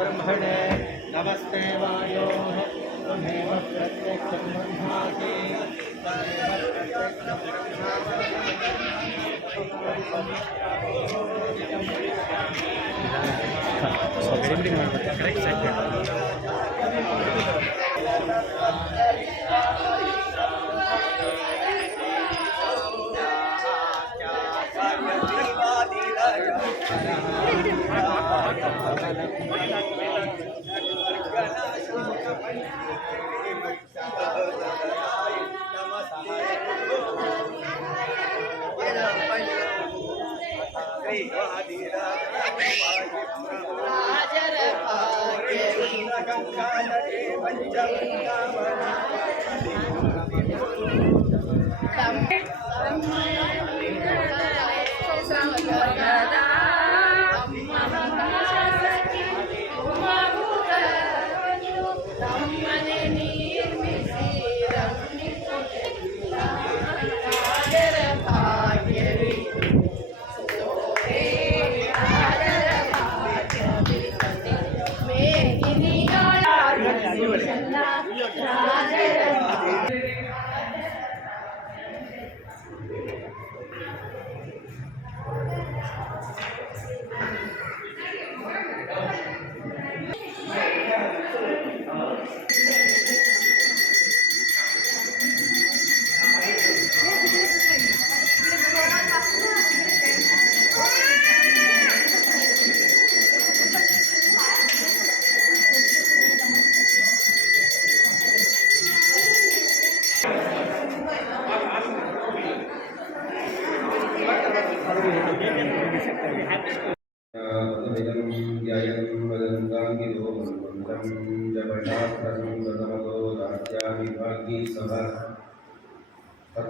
ब्रह्मणे नमस्ते वायो त्वमेव प्रत्यक्षं ब्रह्मासि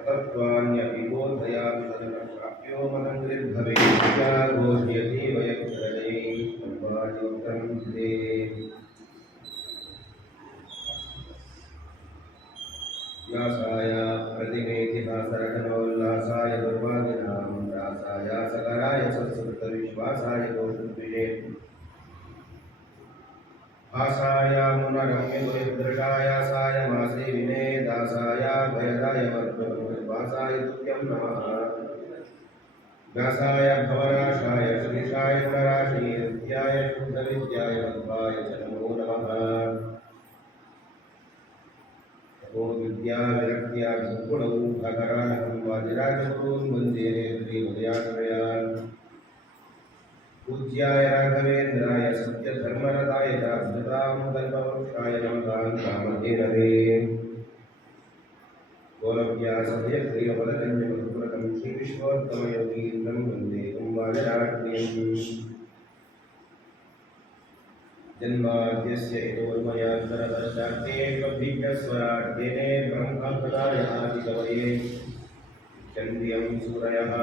तत्त्वान्यपिबोधयामि तदप्राप्यो मनङ्गृद्भवेद्याघोष्यति वयक्षरणे सम्पादिवक्त्रं दे व्यासाय प्रतिमेतिहासरघनोल्लासाय दुर्वादिनां व्यासाय सकराय संस्कृतविश्वासाय कौशुद्विषे भाषाय मुनरम्यगुरुदृशाय साय मासे विने दासाय भयदाय वर्तवासाय तुभ्यं नमः व्यासाय भवनाशाय श्रीशाय गुणराशीर्ध्याय शुद्धविद्याय वल्भाय च नमो नमः तपो विद्या विरक्त्या सद्गुणौ भगरानहं वादिराजगुरून् वन्दे श्रीहृदयाश्रयान् पूज्याय राघवेन्द्राय सत्यधर्मरताय च अद्भुतां कल्पवृक्षाय नमतां कामधेनवे गोलव्यासभयग्रीवपदकन्यमधुपुरकं श्रीविश्वोत्तमयोगीन्द्रं वन्दे कुम्भाजराट्र्यम् जन्माद्यस्य यतोन्मयात्तरतश्चार्तेष्वभिज्ञस्वराट्तेने ब्रह्मप्रदायादिकवये चन्द्रियं सूरयः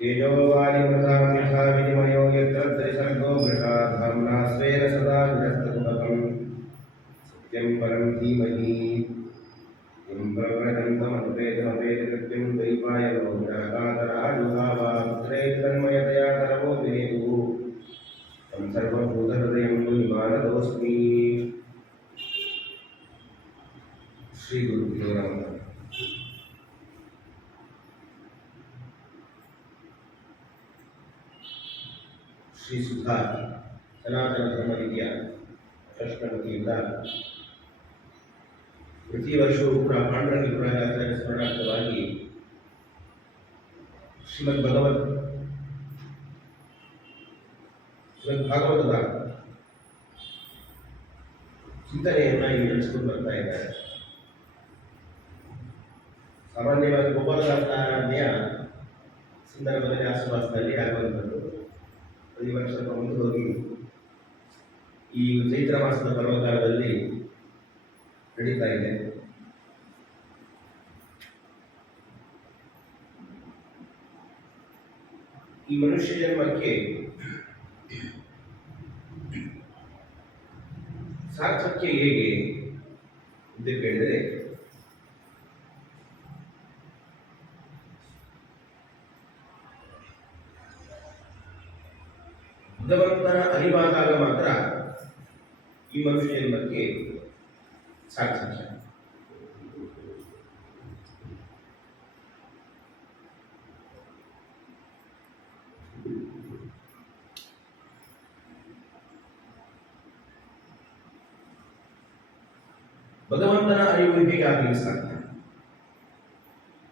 तेजोवारिमृतां यथा विनिमयो यत्र त्रिसर्गो मृषा धाम्ना स्वेन सदा विरस्तकुहकम् सत्यं परं धीमहि किं प्रव्रजन्तमनुपेतमपेतकृत्यं दैवायनो निराकातराजुहावा पुत्रेतन्मयतया करवो विनेतुः तं सर्वभूतहृदयं मुनिमानतोऽस्मि। श्रीगुरुभ्यो नमः। ಶ್ರೀ ಸುಧಾ ಸನಾತನ ಧರ್ಮ ವಿದ್ಯಾ ಟ್ರಸ್ಟ್ ವತಿಯಿಂದ ಪ್ರತಿ ವರ್ಷವೂ ಕೂಡ ಪಾಂಡುರಂಗ ಪುರಾಣಾಚಾರ್ಯ ಸ್ಮರಣಾರ್ಥವಾಗಿ ಶ್ರೀಮದ್ ಭಾಗವತದ ಚಿಂತನೆಯನ್ನು ಇಲ್ಲಿ ನಡೆಸಿಕೊಂಡು ಬರ್ತಾ ಇದ್ದಾರೆ. ಸಾಮಾನ್ಯವಾಗಿ ಗೋಪಾಲದಾಸರಾಧನೆಯ ಸಂದರ್ಭದಲ್ಲಿ ಆಸುಪಾಸಿನಲ್ಲಿ ಆಗುವಂಥದ್ದು. ಪ್ರತಿ ವರ್ಷ ಮುಂದೆ ಹೋಗಿ ಈ ಚೈತ್ರ ಮಾಸದ ಪರ್ವಕಾಲದಲ್ಲಿ ನಡೀತಾ ಇದೆ. ಈ ಮನುಷ್ಯ ಜನ್ಮಕ್ಕೆ ಸಾರ್ಥಕ್ಯ ಹೇಗೆ ಅಂತ ಕೇಳಿದರೆ, ಭಗವಂತನ ಅರಿವಾದಾಗ ಮಾತ್ರ ಈ ಮನುಷ್ಯ ಜನ್ಮಕ್ಕೆ ಸಾರ್ಥಕ್ಯ. ಭಗವಂತನ ಅರಿವು ಹೇಗಾಗಲಿ ಸಾಧ್ಯ?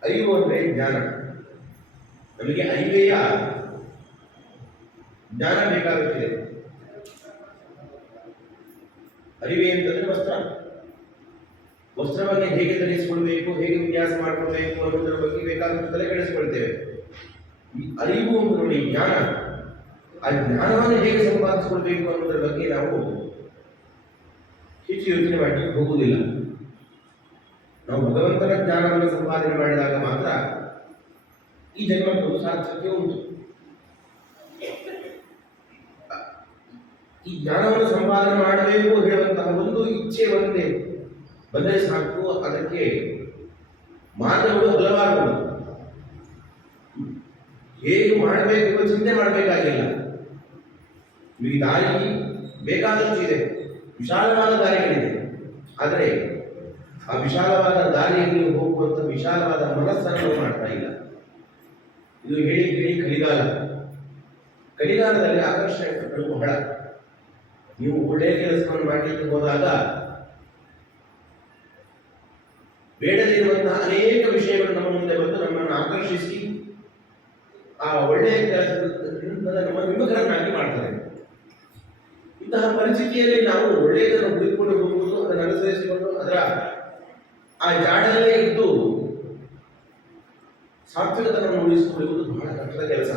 ಅರಿವು ಅಂದರೆ ಜ್ಞಾನ. ನಮಗೆ ಅರಿವೆಯ ಜ್ಞಾನ ಬೇಕಾಗುತ್ತಿದೆ. ಅರಿವೆ ಅಂತಂದ್ರೆ ವಸ್ತ್ರವನ್ನು ಹೇಗೆ ಧರಿಸಿಕೊಳ್ಬೇಕು, ಹೇಗೆ ವಿನ್ಯಾಸ ಮಾಡಿಕೊಳ್ಬೇಕು ಅನ್ನೋದರ ಬಗ್ಗೆ ಬೇಕಾದಷ್ಟು ತಲೆ ಕೆಡಿಸಿಕೊಳ್ತೇವೆ. ಈ ಅರಿವು ಅಂತ ನೋಡಿ ಜ್ಞಾನ, ಆ ಜ್ಞಾನವನ್ನು ಹೇಗೆ ಸಂಪಾದಿಸಿಕೊಳ್ಬೇಕು ಅನ್ನೋದರ ಬಗ್ಗೆ ನಾವು ಹೆಚ್ಚು ಯೋಚನೆ ಮಾಡಲಿಕ್ಕೆ ಹೋಗುವುದಿಲ್ಲ. ನಾವು ಭಗವಂತನ ಜ್ಞಾನವನ್ನು ಸಂಪಾದನೆ ಮಾಡಿದಾಗ ಮಾತ್ರ ಈ ಜನ್ಮಕ್ಕೂ ಸಾರ್ಥಕ್ಯ ಉಂಟು. ಈ ಜ್ಞಾನವನ್ನು ಸಂಪಾದನೆ ಮಾಡಬೇಕು ಹೇಳುವಂತಹ ಒಂದು ಇಚ್ಛೆ ಒಂದೇ ಬಂದರೆ ಸಾಕು. ಅದಕ್ಕೆ ಮಾರ್ಗಗಳು ಹಲವಾರು. ಹೇಗೆ ಮಾಡಬೇಕು ಎಂಬ ಚಿಂತೆ ಮಾಡಬೇಕಾಗಿಲ್ಲ. ಈ ದಾರಿ ಬೇಕಾದಷ್ಟು ಇದೆ, ವಿಶಾಲವಾದ ದಾರಿಗಳಿದೆ. ಆದರೆ ಆ ವಿಶಾಲವಾದ ದಾರಿಯಲ್ಲಿ ಹೋಗುವಂಥ ವಿಶಾಲವಾದ ಮನಸ್ಸನ್ನು ಮಾಡ್ತಾ ಇಲ್ಲ. ಇದು ಹೇಳಿ ಕಲಿಗಾಲದಲ್ಲಿ ಆಕರ್ಷಣೆಗಳು ಬಹಳ. ನೀವು ಒಳ್ಳೆಯ ಕೆಲಸವನ್ನು ಮಾಡಲಿಕ್ಕೆ ಹೋದಾಗ ಬೇಡದೇ ಇರುವಂತಹ ಅನೇಕ ವಿಷಯಗಳು ನಮ್ಮ ಮುಂದೆ ಬಂದು ನಮ್ಮನ್ನು ಆಕರ್ಷಿಸಿ ಆ ಒಳ್ಳೆಯ ಕೆಲಸದಿಂದ ನಮ್ಮನ್ನು ವಿಮುಖರನ್ನಾಗಿ ಮಾಡ್ತಾರೆ. ಇಂತಹ ಪರಿಸ್ಥಿತಿಯಲ್ಲಿ ನಾವು ಒಳ್ಳೆಯದನ್ನು ಹುಡುಕಿಕೊಂಡು ಹೋಗುವುದು, ಅದನ್ನು ಅನುಸರಿಸಿಕೊಂಡು ಅದರ ಆ ಜಾಡಲ್ಲೇ ಇದ್ದು ಸಾತ್ವಿಕತನವನ್ನು ಉಳಿಸಿಕೊಳ್ಳುವುದು ಬಹಳ ಕಷ್ಟದ ಕೆಲಸ.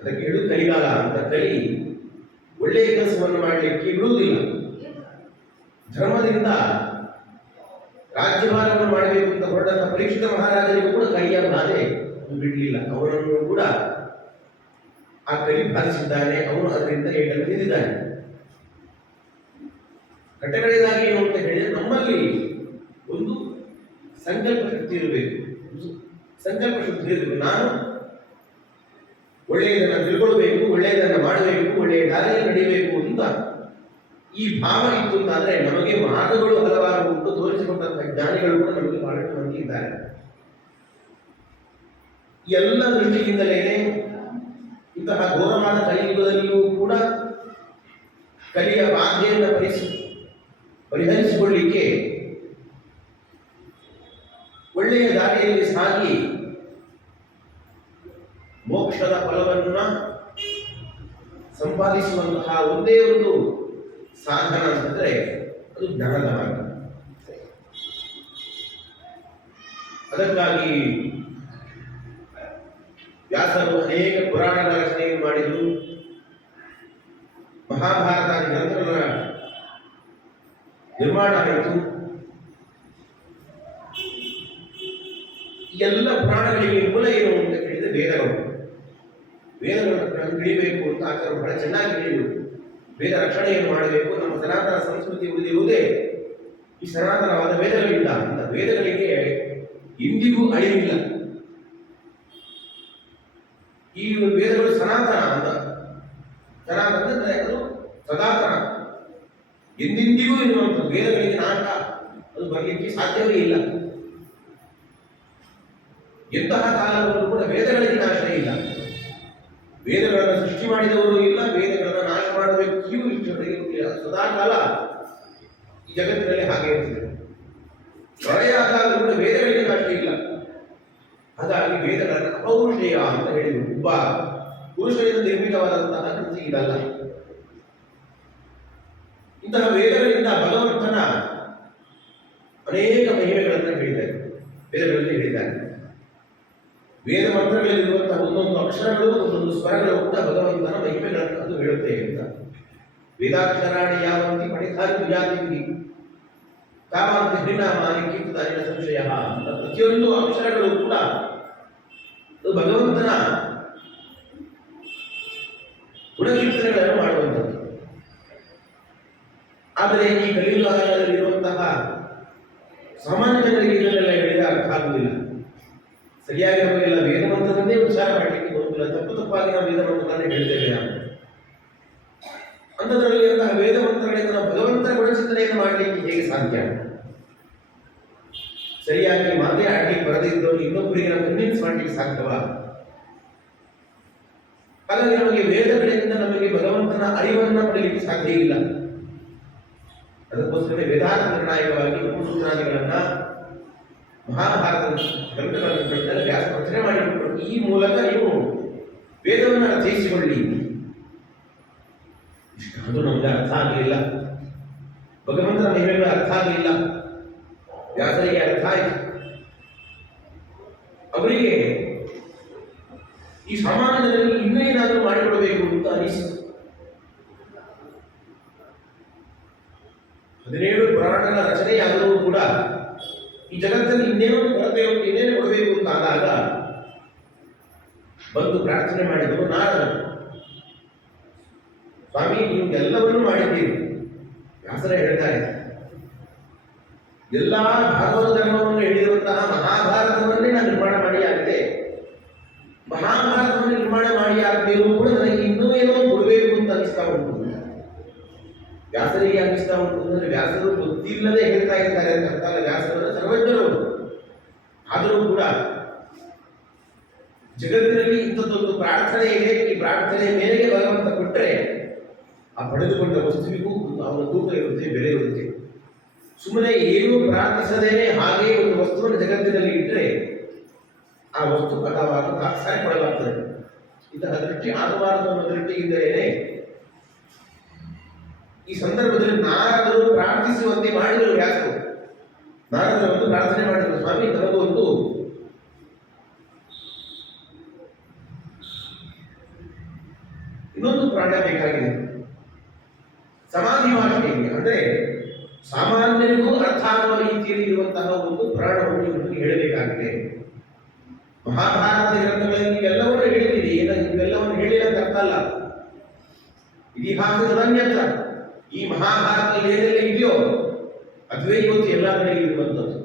ಅದಕ್ಕೆ ಹೇಳು ಕಲಿಗಾಲ ಅಂತ. ಕಲಿ ಒಳ್ಳೆಯ ಕೆಲಸವನ್ನು ಮಾಡಲಿಕ್ಕೆ ಬಿಡುವುದಿಲ್ಲ. ಧರ್ಮದಿಂದ ರಾಜ್ಯಭಾರವನ್ನು ಮಾಡಬೇಕು ಅಂತ ಹೊರಟ ಪರೀಕ್ಷಿತ ಮಹಾರಾಜರಿಗೂ ಕೂಡ ಕಲಿಯ ಬಾಧೆ ಬಿಡಲಿಲ್ಲ. ಅವರನ್ನು ಕೂಡ ಆ ಕಲಿ ಬಾಧಿಸಿದ್ದಾನೆ. ಅವನು ಅದರಿಂದ ಏಟನ್ನು ತಿಂದಿದ್ದಾನೆ. ಕಟ್ಟಕಡೆಯದಾಗಿ ಏನು ಅಂತ ಹೇಳಿದ್ರೆ, ನಮ್ಮಲ್ಲಿ ಒಂದು ಸಂಕಲ್ಪ ಶಕ್ತಿ ಇರಬೇಕು. ನಾನು ಒಳ್ಳೆಯದನ್ನು ತಿಳ್ಕೊಳ್ಬೇಕು, ಒಳ್ಳೆಯದನ್ನು ಮಾಡಬೇಕು, ಒಳ್ಳೆಯ ದಾರಿಯಲ್ಲಿ ನಡೀಬೇಕು ಅಂತ ಈ ಭಾವ ಇತ್ತು ಅಂತಾದ್ರೆ ನಮಗೆ ಮಾರ್ಗಗಳು ಹಲವಾರು ಉಂಟು. ತೋರಿಸಿಕೊಂಡಂತಹ ಜ್ಞಾನಿಗಳು ಕೂಡ ನಮಗೆ ಬಹಳಷ್ಟು ಮಂದಿ ಇದ್ದಾರೆ. ಎಲ್ಲ ದೃಷ್ಟಿಯಿಂದಲೇ ಇಂತಹ ಘೋರವಾದ ಕಲಿಯುಗದಲ್ಲಿಯೂ ಕೂಡ ಕಲಿಯ ಬಾಧೆಯನ್ನು ಪರಿಹರಿಸಿಕೊಳ್ಳಲಿಕ್ಕೆ ಒಳ್ಳೆಯ ದಾರಿಯಲ್ಲಿ ಸಾಗಿ ಮೋಕ್ಷದ ಫಲವನ್ನು ಸಂಪಾದಿಸುವಂತಹ ಒಂದೇ ಒಂದು ಸಾಧನ ಅಂತಂದ್ರೆ ಅದು ಜ್ಞಾನದ ಮಾರ್ಗ. ಅದಕ್ಕಾಗಿ ವ್ಯಾಸರು ಅನೇಕ ಪುರಾಣಗಳ ರಚನೆಯನ್ನು ಮಾಡಿದರು. ಮಹಾಭಾರತ ಗ್ರಂಥಗಳ ನಿರ್ಮಾಣ ಆಯಿತು. ಈ ಎಲ್ಲ ಪುರಾಣಗಳಿಗೆ ಮೂಲ ಏನು ಅಂತ ಹೇಳಿದ್ರೆ ವೇದಗಳು. ವೇದಗಳನ್ನು ತಿಳಿಯಬೇಕು ಅಂತ ಆಚಾರ್ಯರು ಬಹಳ ಚೆನ್ನಾಗಿ ಹೇಳಿದರು. ವೇದ ರಕ್ಷಣೆಯನ್ನು ಮಾಡಬೇಕು, ನಮ್ಮ ಸನಾತನ ಸಂಸ್ಕೃತಿ ಉಳಿದಿರುವುದೇ ಈ ಸನಾತನವಾದ ವೇದಗಳಿಂದ ಅಂತ. ವೇದಗಳಿಗೆ ಇಂದಿಗೂ ಅಳಿವಿಲ್ಲ. ಈ ವೇದಗಳು ಸನಾತನ ಅಂತ. ಸನಾತನ ಅಂದರೆ ಅದು ಸದಾತನ, ಎಂದೆಂದಿಗೂ ಇರುವಂಥದ್ದು. ವೇದಗಳಿಗೆ ನಾಶ ಅದು ಬರಲಿಕ್ಕೆ ಸಾಧ್ಯವೇ ಇಲ್ಲ. ಎಂತಹ ಕಾಲದಲ್ಲೂ ಕೂಡ ವೇದಗಳಿಗೆ ನಾಶ ಇಲ್ಲ. ವೇದಗಳನ್ನು ಸೃಷ್ಟಿ ಮಾಡಿದವರು ಇಲ್ಲ, ವೇದಗಳನ್ನು ನಾಶ ಮಾಡುವ ವ್ಯಕ್ತಿಯೂ ಇಷ್ಟಪಟ್ಟಿಲ್ಲ. ಸದಾಕಾಲ ಈ ಜಗತ್ತಿನಲ್ಲಿ ಹಾಗೆ ಇರ್ತದೆ. ಪ್ರಳಯ ಆದಾಗ ಕೂಡ ವೇದಗಳಿಗೆ ನಾಶ ಇಲ್ಲ. ಹಾಗಾಗಿ ವೇದಗಳನ್ನು ಅಪೌರುಷೇಯ ಅಂತ ಹೇಳಿದರು. ಒಬ್ಬ ಪುರುಷರಿಂದ ನಿರ್ಮಿತವಾದಂತಹ ಕೃತಿ ಇದಲ್ಲ. ಇಂತಹ ವೇದಗಳಿಂದ ಭಗವಂತನ ಅನೇಕ ಮಹಿಮೆಗಳನ್ನು ಹೇಳಿದ್ದಾರೆ, ವೇದಗಳಲ್ಲಿ ಹೇಳಿದ್ದಾರೆ. ವೇದ ಮಂತ್ರಗಳಲ್ಲಿರುವಂತಹ ಒಂದೊಂದು ಅಕ್ಷರಗಳು, ಒಂದೊಂದು ಸ್ವರಗಳು ಕೂಡ ಭಗವಂತನ ಮಹಿಮೆಗಳನ್ನು ಅದು ಹೇಳುತ್ತೆ ಅಂತ. ವೇದಾಕ್ಷರಾಣಿ ಯಾವಂತಿ ಪಣಿತಾರಿ ವಿಜಾತಿ ತಾವಂತಿ ಪರಿಣಾಮಾನಿ ಕೀರ್ತದಾನಿನ ಸಂಶಯ ಅಂತ. ಪ್ರತಿಯೊಂದು ಅಕ್ಷರಗಳು ಕೂಡ ಅದು ಭಗವಂತನ ಗುಣಕೀರ್ತನೆಗಳನ್ನು ಮಾಡುವಂಥದ್ದು. ಆದರೆ ಈ ಕಲಿಯುಗದಲ್ಲಿರುವಂತಹ ಸಾಮಾನ್ಯ ಜನರಿಗೆ ಇದನ್ನೆಲ್ಲ ಹೇಳಿದ ಅರ್ಥ ಆಗುವುದಿಲ್ಲ. ಸರಿಯಾಗಿ ನಮಗೆಲ್ಲ ವೇದ ಮಂತ್ರವನ್ನೇ ಉಚ್ಚಾರ ಮಾಡಲಿಕ್ಕೆ ಬರುತ್ತಿಲ್ಲ. ತಪ್ಪು ತಪ್ಪಾಗಿ ನಾವು ವೇದ ಮಂತ್ರಗಳನ್ನೇ ಹೇಳ್ತೇವೆ. ಅಂಥದ್ರಲ್ಲಿ ಅಂತಹ ವೇದ ಮಂತ್ರಗಳಿಂದ ನಾವು ಭಗವಂತನ ಗುಣಚಿಂತನೆಯನ್ನು ಮಾಡಲಿಕ್ಕೆ ಹೇಗೆ ಸಾಧ್ಯ? ಸರಿಯಾಗಿ ಮಾತೇ ಆಡ್ಲಿಕ್ಕೆ ಬರದಿದ್ದವರು ಇನ್ನೊಬ್ಬರಿಗೆ ನಾವು ಕನ್ವಿನ್ಸ್ ಮಾಡಲಿಕ್ಕೆ ಸಾಧ್ಯವಾ? ಹಾಗಾಗಿ ನಮಗೆ ವೇದಗಳಿಂದ ನಮಗೆ ಭಗವಂತನ ಅರಿವನ್ನು ಪಡೆಯಲಿಕ್ಕೆ ಸಾಧ್ಯ ಇಲ್ಲ. ಅದಕ್ಕೋಸ್ಕರ ವೇದಾಂತ ನಿರ್ಣಾಯಕವಾಗಿ ಸೂತ್ರಾದಿಗಳನ್ನ ಮಹಾಭಾರತ ಗ್ರಂಥಗಳನ್ನು ವ್ಯಾಸ ರಚನೆ ಮಾಡಿಕೊಂಡು ಈ ಮೂಲಕ ನೀವು ವೇದವನ್ನು ಅರ್ಥೈಸಿಕೊಳ್ಳಿ. ಅದು ನಮಗೆ ಅರ್ಥ ಆಗಲಿಲ್ಲ. ಭಗವಂತನ ಮಹಿಮೆಗಳು ಅರ್ಥ ಆಗಲಿಲ್ಲ. ವ್ಯಾಸರಿಗೆ ಅರ್ಥ ಆಯಿತು. ಅವರಿಗೆ ಈ ಸಾಮಾನ್ಯದಲ್ಲಿ ಇನ್ನೇನಾದರೂ ಮಾಡಿಕೊಡಬೇಕು ಅಂತ ಅನಿಸಿತು. 17 ಪುರಾಣಗಳ ರಚನೆಯಾದರೂ ಕೂಡ ಈ ಜಗತ್ತಲ್ಲಿ ಇನ್ನೇನೋ ಕೊರತೆ ಉಂಟು, ಇನ್ನೇನು ಕೊಡಬೇಕು ಅಂತ ಆದಾಗ ಬಂದು ಪ್ರಾರ್ಥನೆ ಮಾಡಿದರು ನಾರದರು. ಸ್ವಾಮಿ, ನೀವು ಎಲ್ಲವನ್ನೂ ಮಾಡಿದ್ದೀರಿ. ವ್ಯಾಸರೇ ಹೇಳ್ತಾರೆ, ಎಲ್ಲ ಭಾಗವತ ಧರ್ಮವನ್ನು ಹೇಳಿರುವಂತಹ ಮಹಾಭಾರತವನ್ನೇ ನಾನು ನಿರ್ಮಾಣ ಮಾಡಿ ಆಗಿದೆ. ಮಹಾಭಾರತವನ್ನು ನಿರ್ಮಾಣ ಮಾಡಿ ಆಗಬೇಕು ಕೂಡ ನನಗೆ ಇನ್ನೂ ಏನೋ ಕೊಡಬೇಕು ಅಂತ ಅನಿಸ್ತಾ ಉಂಟು. ವ್ಯಾಸರಿಗೆ ಅನ್ನಿಸ್ತಾ ಉಂಟು ಅಂದರೆ ವ್ಯಾಸರು ಗೊತ್ತಿಲ್ಲದೆ ಹೇಳ್ತಾ ಇದ್ದಾರೆ ಅಂತ ಅರ್ಥ ಅಲ್ಲ. ವ್ಯಾಸರನ್ನು ಸರ್ವಜ್ಞರು. ಆದರೂ ಕೂಡ ಜಗತ್ತಿನಲ್ಲಿ ಇಂಥದ್ದೊಂದು ಪ್ರಾರ್ಥನೆ ಇದೆ. ಈ ಪ್ರಾರ್ಥನೆಯ ಮೇರೆಗೆ ಭಗವಂತ ಕೊಟ್ಟರೆ ಆ ಪಡೆದುಕೊಂಡ ವಸ್ತುವಿಗೂ ಅವನ ತೂಕ ಇರುತ್ತೆ, ಬೆಲೆ ಇರುತ್ತೆ. ಸುಮ್ಮನೆ ಏನೂ ಪ್ರಾರ್ಥಿಸದೇನೆ ಹಾಗೆ ಒಂದು ವಸ್ತುವನ್ನು ಜಗತ್ತಿನಲ್ಲಿ ಇಟ್ಟರೆ ಆ ವಸ್ತು ಕಥಾವಾಗ ತಾತ್ಸಾರಪಡಲಾಗ್ತದೆ. ಇಂತಹ ದೃಷ್ಟಿ ಆಗಬಾರದು ಅನ್ನೋ ದೃಷ್ಟಿಯಿಂದಲೇ ಈ ಸಂದರ್ಭದಲ್ಲಿ ನಾರದರು ಪ್ರಾರ್ಥಿಸುವಂತೆ ಮಾಡಿದರು. ವ್ಯಾಸರು ನಾರದರು ಒಂದು ಪ್ರಾರ್ಥನೆ ಮಾಡಿದರು, ಸ್ವಾಮಿ ನಮಗೊಂದು ಇನ್ನೊಂದು ಪ್ರಾಣ ಬೇಕಾಗಿದೆ. ಸಮಾಧಿ ಭಾಷೆಯಲ್ಲಿ ಅಂದರೆ ಸಾಮಾನ್ಯರಿಗೂ ಅರ್ಥ ಆಗುವ ರೀತಿಯಲ್ಲಿ ಇರುವಂತಹ ಒಂದು ಪುರಾಣವನ್ನು ನಿಮಗೆ ಹೇಳಬೇಕಾಗಿದೆ. ಮಹಾಭಾರತ ಗ್ರಂಥಗಳಲ್ಲಿ ಎಲ್ಲವನ್ನೂ ಹೇಳಿದ್ದೀರಿ, ಇವೆಲ್ಲವನ್ನು ಹೇಳಿಲ್ಲ ಅಂತ ಅರ್ಥ ಅಲ್ಲ. ಇತಿಹಾಸದ ಅನ್ಯತ್ರ ಈ ಮಹಾಭಾರತದಲ್ಲಿ ಏನೆಲ್ಲ ಇದೆಯೋ ಅದುವೇ ಇವತ್ತು ಎಲ್ಲ ಕಡೆ ಇರುವಂಥದ್ದು.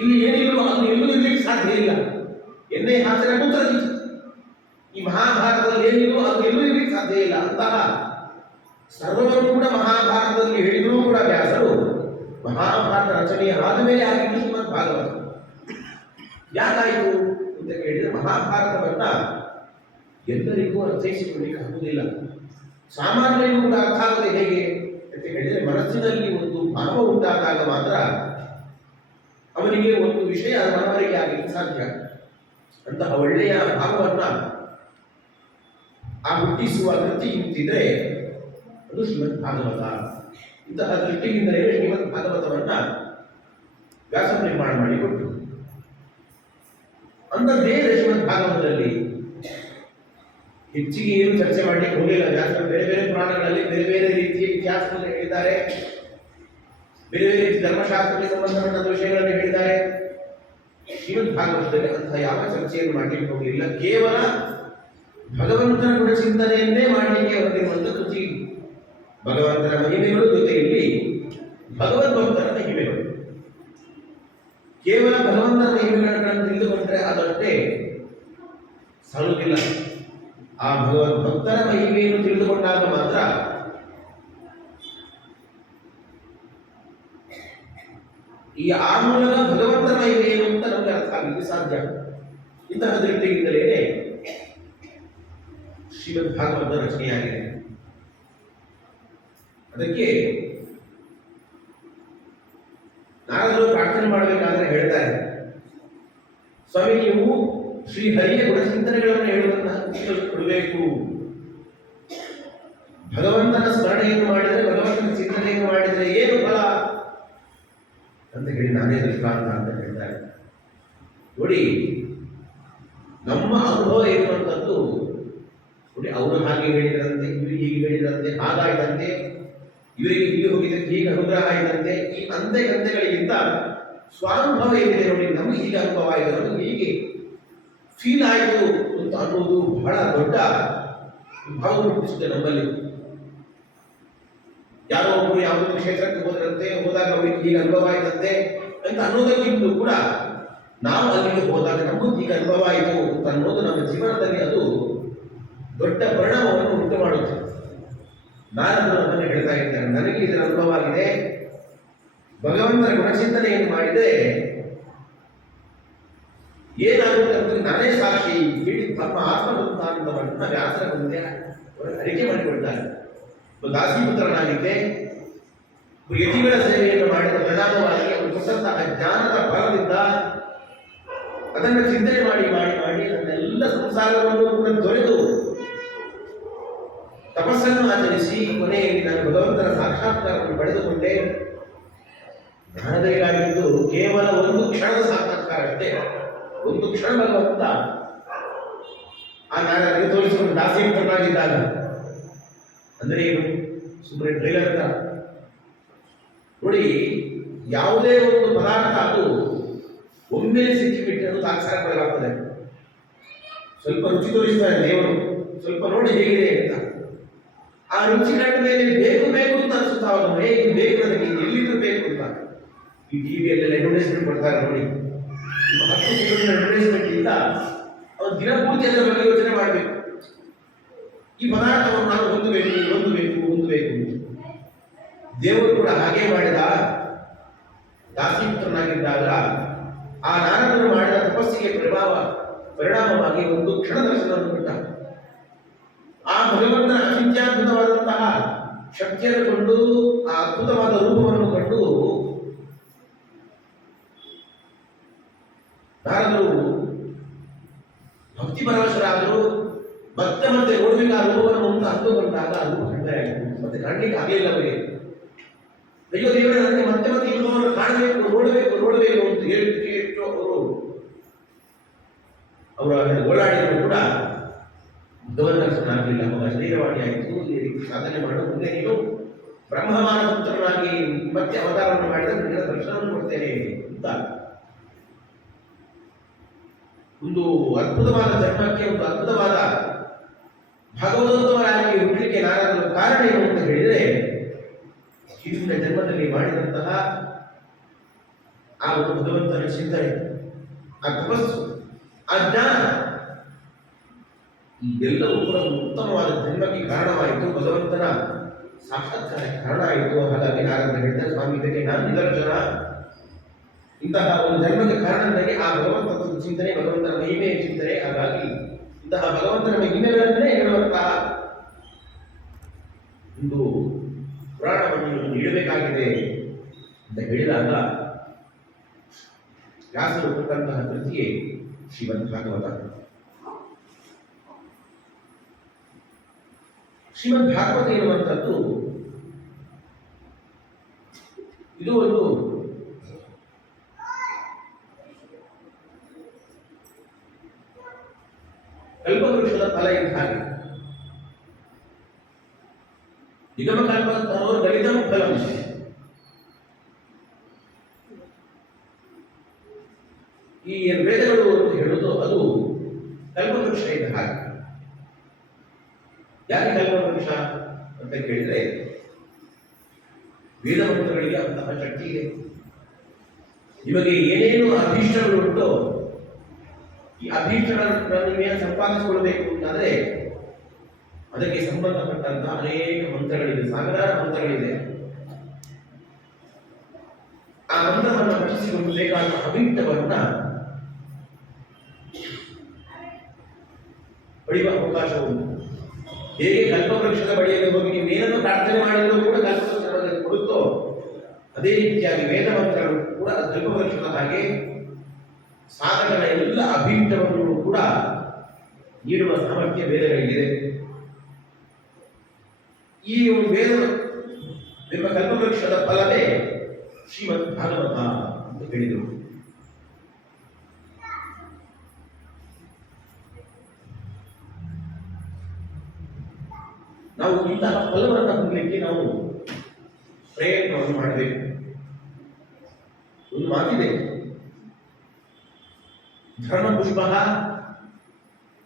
ಇಲ್ಲಿ ಏನಿಲ್ಲೋ ಅದು ಎಲ್ಲೂ ಇರಲಿಕ್ಕೆ ಸಾಧ್ಯ ಇಲ್ಲ. ಎನ್ನೇ ಹಾಸನ ಕೂತರದಿತ್ತು. ಈ ಮಹಾಭಾರತದಲ್ಲಿ ಏನಿಲ್ಲೋ ಅದು ಎಲ್ಲೂ ಇರಲಿಕ್ಕೆ ಸಾಧ್ಯ ಇಲ್ಲ. ಅಂತಹ ಸರ್ವವನ್ನು ಕೂಡ ಮಹಾಭಾರತದಲ್ಲಿ ಹೇಳಿದರೂ ಕೂಡ ವ್ಯಾಸರು ಮಹಾಭಾರತ ರಚನೆಯ ಆದಮೇಲೆ ಆಗಿದ್ದು ಶ್ರೀಮದ್ ಭಾಗವತ. ಯಾಕಾಯಿತು ಅಂತ ಕೇಳಿದರೆ ಮಹಾಭಾರತವನ್ನ ಎಲ್ಲರಿಗೂ ಅರ್ಥೈಸಿಕೊಳ್ಳಿಕ್ಕೆ ಆಗುವುದಿಲ್ಲ. ಸಾಮಾನ್ಯರಿಗೂ ಕೂಡ ಅರ್ಥ ಆಗದೆ ಹೇಗೆ ಅಂತ ಹೇಳಿದರೆ ಮನಸ್ಸಿನಲ್ಲಿ ಒಂದು ಭಾವ ಉಂಟಾದಾಗ ಮಾತ್ರ ಅವನಿಗೆ ಒಂದು ವಿಷಯ ಮನವರಿಕೆ ಆಗಲಿಕ್ಕೆ ಸಾಧ್ಯ. ಅಂತಹ ಒಳ್ಳೆಯ ಭಾವವನ್ನ ಆ ಹುಟ್ಟಿಸುವ ಕೃತಿ ಇಂತಿದ್ರೆ ಅದು ಶ್ರೀಮದ್ ಭಾಗವತ. ಇಂತಹ ದೃಷ್ಟಿಯಿಂದಲೇ ಶ್ರೀಮದ್ ಭಾಗವತವನ್ನ ವ್ಯಾಸ ನಿರ್ಮಾಣ ಮಾಡಿಕೊಟ್ಟು ಅಂಥದ್ದೇ ಶ್ರೀಮದ್ ಭಾಗವತದಲ್ಲಿ ಹೆಚ್ಚಿಗೆ ಏನು ಚರ್ಚೆ ಮಾಡಲಿಕ್ಕೆ ಹೋಗಿಲ್ಲ. ವ್ಯಾಸರು ಬೇರೆ ಬೇರೆ ಪುರಾಣಗಳಲ್ಲಿ ಬೇರೆ ಬೇರೆ ರೀತಿಯ ಇತಿಹಾಸವನ್ನು ಹೇಳಿದ್ದಾರೆ, ಬೇರೆ ಬೇರೆ ರೀತಿಯ ಧರ್ಮಶಾಸ್ತ್ರಕ್ಕೆ ಸಂಬಂಧಪಟ್ಟ ವಿಷಯಗಳನ್ನು ಹೇಳಿದ್ದಾರೆ. ಶ್ರೀಮದ್ ಭಾಗವತದಲ್ಲಿ ಅಂತಹ ಯಾವ ಚರ್ಚೆಯನ್ನು ಮಾಡಲಿಕ್ಕೆ ಹೋಗಿಲ್ಲ. ಕೇವಲ ಭಗವಂತನ ಗುಣ ಚಿಂತನೆಯನ್ನೇ ಮಾಡಲಿಕ್ಕೆ ಹೊರಟಿರುವಂಥ ಕೃತಿ. ಭಗವಂತನ ಮಹಿಮೆಗಳು ಜೊತೆಯಲ್ಲಿ ಭಗವದ್ಭಕ್ತರ ಮಹಿಮೆಗಳು. ಕೇವಲ ಭಗವಂತನ ಮಹಿಮೆಗಳನ್ನು ತಿಳಿದುಕೊಂಡ್ರೆ ಅದಷ್ಟೇ ಸಾಲುವುದಿಲ್ಲ. ಆ ಭಗವದ್ಭಕ್ತರ ಮಹಿಮೆಯನ್ನು ತಿಳಿದುಕೊಂಡಾಗ ಮಾತ್ರ ಈ ಆ ಮೂಲಕ ಭಗವಂತನ ಮಹಿಮೆ ಏನು ಅಂತ ನಮಗೆ ಅರ್ಥ ಆಗಲಿಕ್ಕೆ ಸಾಧ್ಯ. ಇಂತಹ ದೃಷ್ಟಿಯಿಂದಲೇ ಶ್ರೀಮದ್ ಭಾಗವತ ರಚನೆಯಾಗಿದೆ. ಅದಕ್ಕೆ ನಾರದರು ಪ್ರಾರ್ಥನೆ ಮಾಡಬೇಕಾದ್ರೆ ಹೇಳ್ತಾರೆ, ಸ್ವಾಮಿ ನೀವು ಶ್ರೀಹರಿಯ ಗುಣಚಿಂತನೆಗಳನ್ನು ಹೇಳುವುದನ್ನು ಕೊಡಬೇಕು. ಭಗವಂತನ ಸ್ಮರಣೆಯನ್ನು ಮಾಡಿದರೆ, ಭಗವಂತನ ಚಿಂತನೆಯನ್ನು ಮಾಡಿದರೆ ಏನು ಫಲ ಅಂತ ಹೇಳಿ ನಾನೇ ದೃಷ್ಟಾಂತ ಅಂತ ಹೇಳ್ತಾರೆ. ನೋಡಿ, ನಮ್ಮ ಅನುಭವ ಇರುವಂಥದ್ದು ನೋಡಿ, ಅವರು ಹಾಗೆ ಹೇಳಿದ್ರಂತೆ, ಇವರಿಗೆ ಹೀಗೆ ಹೇಳಿದ್ರಂತೆ, ಹಾಗಾಯ್ತಂತೆ, ಇವರಿಗೆ ಹೀಗೆ ಹೋಗಿದ್ದಕ್ಕೆ ಹೀಗೆ ಅನುಗ್ರಹ ಆಯ್ತಂತೆ, ಈ ಅಂತೆ ಕಂತೆಗಳಿಗಿಂತ ಸ್ವಾನುಭವ ಏನಿದೆ ನೋಡಿ, ನಮಗೆ ಹೀಗೆ ಅನುಭವ ಆಯಿತು, ನಮಗೆ ಹೀಗೆ ಫೀಲ್ ಆಯಿತು ಅಂತ ಅನ್ನೋದು ಬಹಳ ದೊಡ್ಡ ಭಾವ ಹುಟ್ಟಿಸುತ್ತೆ ನಮ್ಮಲ್ಲಿ. ಯಾರೋ ಒಬ್ಬರು ಯಾವುದೋ ಕ್ಷೇತ್ರಕ್ಕೆ ಹೋದ್ರಂತೆ, ಹೋದಾಗ ಅವರಿಗೆ ಹೀಗೆ ಅನುಭವ ಆಯ್ತಂತೆ ಅಂತ ಅನ್ನೋದಕ್ಕಿಂತ ಕೂಡ ನಾವು ಅಲ್ಲಿಗೆ ಹೋದಾಗ ನಮಗೂ ಹೀಗೆ ಅನುಭವ ಆಯಿತು ಅಂತ ಅನ್ನೋದು ನಮ್ಮ ಜೀವನದಲ್ಲಿ ಅದು ದೊಡ್ಡ ಪರಿಣಾಮವನ್ನು ಉಂಟು ಮಾಡುತ್ತೆ. ನಾನು ಅದನ್ನು ಹೇಳ್ತಾ ಇದ್ದೇನೆ, ನನಗೆ ಇದರ ಅನುಭವ ಆಗಿದೆ. ಭಗವಂತನ ಗುಣಚಿಂತನೆಯನ್ನು ಮಾಡಿದರೆ ಏನಾಗುತ್ತೆ ಅಂತ ನಾನೇ ಸಾಕ್ಷಿ ಹೇಳಿ ತಮ್ಮ ಆತ್ಮವೃತ್ತಾಂತವನ್ನು ವ್ಯಾಸರ ಮುಂದೆ ಅರಿಕೆ ಮಾಡಿಕೊಳ್ತಾರೆ. ದಾಸಿಪುತ್ರನಾಗಿದ್ದೆ, ಯತಿಗಳ ಸೇವೆಯನ್ನು ಮಾಡಿದ ಪರಿಣಾಮವಾಗಿ ಅವರು ಕೊಟ್ಟಂತಹ ಜ್ಞಾನದ ಫಲದಿಂದ ಅದನ್ನು ಚಿಂತನೆ ಮಾಡಿ ಮಾಡಿ ಮಾಡಿ ನನ್ನೆಲ್ಲ ಸಂಸಾರವನ್ನು ಕೂಡ ತೊರೆದು ತಪಸ್ಸನ್ನು ಆಚರಿಸಿ ಕೊನೆಯಲ್ಲಿ ನಾನು ಭಗವಂತನ ಸಾಕ್ಷಾತ್ಕಾರವನ್ನು ಪಡೆದುಕೊಂಡೆ. ಜ್ಞಾನದಲ್ಲಿಗಾಗಿದ್ದು ಕೇವಲ ಒಂದು ಕ್ಷಣದ ಸಾಕ್ಷಾತ್ಕಾರ ಅಷ್ಟೇ. ಒಂದು ಕ್ಷಣ ಭಗವಂತ ಆ ನಾರದರಿಗೆ ತೋರಿಸಿಕೊಂಡು ದಾಸೀಪುತ್ರನಾಗಿದ್ದಾಗ ಅಂದರೆ ಏನು, ಸುಮ್ಮನೆ ಟ್ರೈಲರ್ ಅಂತ ನೋಡಿ. ಯಾವುದೇ ಒಂದು ಪದಾರ್ಥ ಅದು ಒಮ್ಮೆ ಸಿಕ್ಕಿಬಿಟ್ಟರೆ ಅದು ಸಾಕ್ಷಾತ್ಕಾರವಾಗ್ತದೆ. ಸ್ವಲ್ಪ ರುಚಿ ತೋರಿಸ್ತಾರೆ ದೇವರು, ಸ್ವಲ್ಪ ನೋಡಿ ಹೇಗಿದೆ ಅಂತ. ಆ ರುಚಿ ಕಂಡ ಮೇಲೆ ಬೇಕು ಬೇಕು ಅಂತ ಅನ್ಸುತ್ತಾ ಅವನು, ಹೇಗೆ ಬೇಕು ನನಗೆ ಎಲ್ಲಿದ್ರು ಬೇಕು ಅಂತ. ಈ ಟಿವಿಯಲ್ಲೆಲ್ಲ ಅಡ್ವರ್ಟೈಸ್ಮೆಂಟ್ ಕೊಡ್ತಾರೆ ನೋಡಿ, 10 ಸೆಕೆಂಡ್ ಅಡ್ವರ್ಟೈಸ್ಮೆಂಟ್ ಇಂದ ಅವನು ದಿನಪೂರ್ತಿ ಅದರ ಬಗ್ಗೆ ಯೋಚನೆ ಮಾಡಬೇಕು. ಈ ಪದಾರ್ಥವನ್ನು ನಾನು ಹೊಂದಬೇಕು ಹೊಂದಬೇಕು ಹೊಂದಬೇಕು. ದೇವರು ಕೂಡ ಹಾಗೆ ಮಾಡಿದ. ದಾಸೀಪುತ್ರನಾಗಿದ್ದಾಗ ಆ ನಾರದರು ಮಾಡಿದ ತಪಸ್ಸಿಗೆ ಪರಿಣಾಮವಾಗಿ ಒಂದು ಕ್ಷಣ ದರ್ಶನವನ್ನು ಕೊಟ್ಟ. ಆ ಭಗವಂತನ ಅಚಿಂತ್ಯದ್ಭುತವಾದಂತಹ ಶಕ್ತಿಯನ್ನು ಕೊಂಡು, ಆ ಅದ್ಭುತವಾದ ರೂಪವನ್ನು ಕಂಡು ನಾರದರು ಭಕ್ತಿ ಪರವಶರಾದರು. ಮತ್ತೆ ಮತ್ತೆ ನೋಡಬೇಕು ಆ ರೂಪವನ್ನು ಅಂತ ಅಂದುಕೊಂಡಾಗ ಅದು ಕಣ್ಮರೆ ಆಯಿತು. ಮತ್ತೆ ಕಾಣಲಿಕ್ಕೆ ಆಗಲಿಲ್ಲ ಅವರಿಗೆ. ಅಯ್ಯೋ ದೇವರೇ, ನನಗೆ ಮತ್ತೆ ಮತ್ತೆ ಈ ರೂಪವನ್ನು ಕಾಣಬೇಕು, ನೋಡಬೇಕು ನೋಡಬೇಕು ಅಂತ ಎಷ್ಟು ಅವರು ಅದನ್ನು ಓಡಾಡಿದ್ರು ಕೂಡ ಭಗವಂತನಾಗಲಿಲ್ಲ. ಅವರ ಶರೀರವಾಣಿ ಆಯಿತು, ಈ ರೀತಿ ಸಾಧನೆ ಮಾಡು, ಮುಂದೆ ನೀನು ಬ್ರಹ್ಮಮಾನ ಪುತ್ರನಾಗಿ ಮತ್ತೆ ಅವತಾರವನ್ನು ಮಾಡಿದರೆ ನಿನ್ನ ದರ್ಶನವನ್ನು ಕೊಡ್ತೇನೆ ಅಂತ. ಒಂದು ಅದ್ಭುತವಾದ ಜನ್ಮಕ್ಕೆ, ಒಂದು ಅದ್ಭುತವಾದ ಭಗವದೋತ್ತಮರಾಗಿ ಹುಟ್ಟಲಿಕ್ಕೆ ನಾರದರ ಕಾರಣ ಏನು ಅಂತ ಹೇಳಿದರೆ, ಹಿಂದಿನ ಜನ್ಮದಲ್ಲಿ ಮಾಡಿದಂತಹ ಆ ಒಂದು ಭಗವಂತನ ಚಿಂತನೆ, ಆ ತಪಸ್ಸು, ಆ ಜ್ಞಾನ, ಇದೆಲ್ಲವೂ ಕೂಡ ಉತ್ತಮವಾದ ಜನ್ಮಕ್ಕೆ ಕಾರಣವಾಯಿತು, ಭಗವಂತನ ಸಾಕ್ಷಾತ್ಕಾರಕ್ಕೆ ಕಾರಣ ಆಯಿತು. ಹಾಗಾಗಿ ನಾರದರು ಹೇಳ್ತಾರೆ, ಸ್ವಾಮಿ ಇದಕ್ಕೆ ನಾನು ನಿದರ್ಶನ. ಇಂತಹ ಒಂದು ಜನ್ಮಕ್ಕೆ ಕಾರಣ ನನಗೆ ಆ ಭಗವಂತನ ಚಿಂತನೆ, ಭಗವಂತನ ಮಹಿಮೆಯ ಚಿಂತನೆ. ಹಾಗಾಗಿ ಇಂತಹ ಭಗವಂತನ ಮಹಿಮೆಗಳನ್ನೇ ಹೇಳುವಂತಹ ಒಂದು ಪುರಾಣವನ್ನು ನೀಡಬೇಕಾಗಿದೆ ಅಂತ ಹೇಳಿದಾಗ ವ್ಯಾಸರು ಕೊಟ್ಟಂತಹ ಕೃತಿಯೇ ಶ್ರೀಮದ್ ಭಾಗವತ. ಶ್ರೀಮದ್ ಭಾಗವತ ಎನ್ನುವಂಥದ್ದು ಇದು ಒಂದು ಈ ವೇದಗಳು ಅಂತ ಹೇಳುವುದು ಅದು ಕಲ್ಪವೃಕ್ಷ ಇದ್ದ ಹಾಗೆ. ಯಾಕೆ ಕಲ್ಪವೃಕ್ಷ ಅಂತ ಕೇಳಿದ್ರೆ ವೇದ ಮಂತ್ರಗಳಿಗೆ ಅಂತಹ ಶಕ್ತಿ ಇದೆ. ನಿಮಗೆ ಏನೇನು ಅಭೀಷ್ಟಗಳು ಉಂಟೋ ಈ ಅಭೀಷ್ಟಗಳನ್ನು ಸಂಪಾದಿಸಿಕೊಳ್ಬೇಕು ಅಂತಾದ್ರೆ ಅದಕ್ಕೆ ಸಂಬಂಧಪಟ್ಟಂತಹ ಅನೇಕ ಮಂತ್ರಗಳಿದೆ, ಸಾವಿರಾರು ಮಂತ್ರಗಳಿದೆ. ಆ ಮಂತ್ರವನ್ನು ಪಠಿಸಿಕೊಂಡು ಬೇಕಾದ ಅಭೀಷ್ಟವನ್ನ ಪಡೆಯುವ ಅವಕಾಶ ಉಂಟು. ಹೇಗೆ ಕಲ್ಪವೃಕ್ಷದ ಬಳಿಯಲ್ಲಿ ಹೋಗಿ ನೀವು ಏನನ್ನು ಪ್ರಾರ್ಥನೆ ಮಾಡಿದರೂ ಕೂಡ ಕಲ್ಪವೃಕ್ಷ ಕೊಡುತ್ತೋ ಅದೇ ರೀತಿಯಾಗಿ ವೇದ ಮಂತ್ರಗಳು ಕೂಡ ಕಲ್ಪವೃಕ್ಷದ ಹಾಗೆ ಸಾಧಕನ ಎಲ್ಲ ಅಭೀಷ್ಟವನ್ನು ಕೂಡ ನೀಡುವ ಸಾಮರ್ಥ್ಯ ವೇದಗಳಿಗಿದೆ. ಈ ಒಂದು ವೇದ ನಿಮ್ಮ ಕಲ್ಪವೃಕ್ಷದ ಫಲವೇ ಶ್ರೀಮದ್ ಭಾಗವತ ಅಂತ ಹೇಳಿದರು. ನಾವು ಇಂತಹ ಫಲವನ್ನು ಹೊಂದಲಿಕ್ಕೆ ನಾವು ಪ್ರಯತ್ನವನ್ನು ಮಾಡಬೇಕು. ಒಂದು ಮಾತಿದೆ, ಧರ್ಮಪುಷ್ಪ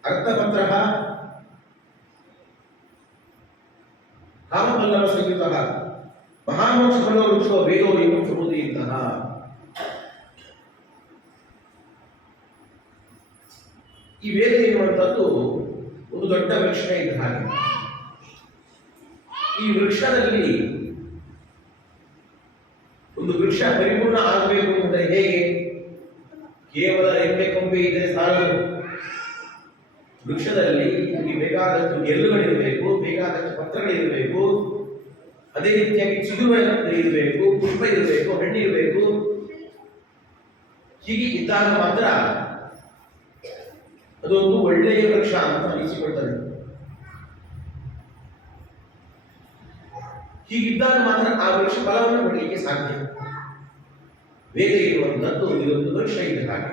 ಅರ್ಥಪತ್ರ ಕಾಮಪಲ್ಲವ ಸಂಯುತ ಮಹಾಮೋಕ್ಷ ಫಲೋ ವೃಕ್ಷೋ ವೇದೋ ಏನು ಸಮುದ್ರಿ ಇಂತಹ. ಈ ವೇದ ಎನ್ನುವಂಥದ್ದು ಒಂದು ದೊಡ್ಡ ವೃಕ್ಷ ಇದ್ದ ಹಾಗೆ. ಈ ವೃಕ್ಷದಲ್ಲಿ ಒಂದು ವೃಕ್ಷ ಪರಿಪೂರ್ಣ ಆಗಬೇಕು ಅಂದರೆ ಹೇಗೆ? ಕೇವಲ ಎಮ್ಮೆ ಕೊಂಬೆ ಇದ್ದರೆ ಸಾಲದು. ವೃಕ್ಷದಲ್ಲಿ ನಿಮಗೆ ಬೇಕಾದಷ್ಟು ಗೆಲ್ಲುಗಳಿರಬೇಕು, ಬೇಕಾದಷ್ಟು ಪತ್ರಗಳಿರಬೇಕು, ಅದೇ ರೀತಿಯಾಗಿ ಚಿಗುರುಗಳು ಇರಬೇಕು, ಪುಷ್ಪ ಇರಬೇಕು, ಹಣ್ಣು ಇರಬೇಕು. ಹೀಗೆ ಇದ್ದಾಗ ಮಾತ್ರ ಅದೊಂದು ಒಳ್ಳೆಯ ವೃಕ್ಷ ಅಂತ ಅನಿಸಿಕೊಳ್ತದೆ. ಹೀಗಿದ್ದಾಗ ಮಾತ್ರ ಆ ವೃಕ್ಷ ಫಲವನ್ನು ಪಡೆಯಲಿಕ್ಕೆ ಸಾಧ್ಯ. ವೇದ ಇರುವಂತದ್ದು ಇದೊಂದು ವೃಕ್ಷ ಇದ್ದ ಹಾಗೆ.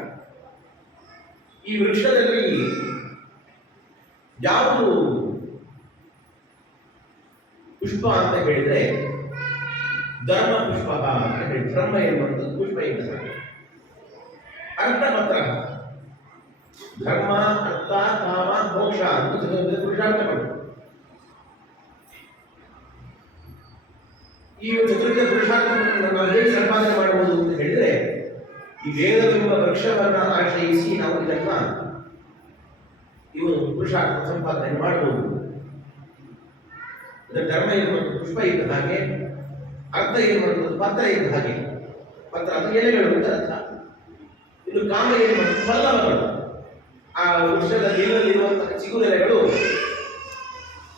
ಈ ವೃಕ್ಷದಲ್ಲಿ ಯಾವುದು ಪುಷ್ಪ ಅಂತ ಹೇಳಿದ್ರೆ ಧರ್ಮ ಪುಷ್ಪ ಅಂತ ಹೇಳಿ, ಧರ್ಮ ಎನ್ನುವಂಥದ್ದು ಪುಷ್ಪ ಇದ್ದ ಹಾಗೆ. ಅರ್ಥಪತ್ರ ಧರ್ಮ, ಅರ್ಥ, ಕಾಮ, ಮೋಕ್ಷ ಅಂತ ಪುರುಷಾರ್ಥಗಳು. ಈ ಚತುರ್ವಿಧ ಪುರುಷಾರ್ಥವನ್ನು ನಾವು ಹೇಗೆ ಸಂಪಾದನೆ ಮಾಡಬಹುದು ಅಂತ ಹೇಳಿದ್ರೆ ಈ ವೇದವೆಂಬ ವೃಕ್ಷವನ್ನು ಆಶ್ರಯಿಸಿ ನಾವು ಇದನ್ನ ಪುರುಷಾರ್ಥ ಸಂಪಾದನೆ ಮಾಡಬಹುದು. ಧರ್ಮ ಎನ್ನುವಂಥ ಪುಷ್ಪ ಇದ್ದ ಹಾಗೆ, ಅರ್ಥ ಎನ್ನುವಂಥದ್ದು ಪತ್ರ ಇದ್ದ ಹಾಗೆ. ಪತ್ರ ಅದು ಎಲೆಗಳು ಅಂತ ಅರ್ಥ. ಇನ್ನು ಕಾಮ ಎನ್ನುವಂಥ ಪಲ್ಲವಗಳು, ಆ ವೃಕ್ಷದ ನೀರಲ್ಲಿರುವಂತಹ ಚಿಗುರೆಲೆಗಳು,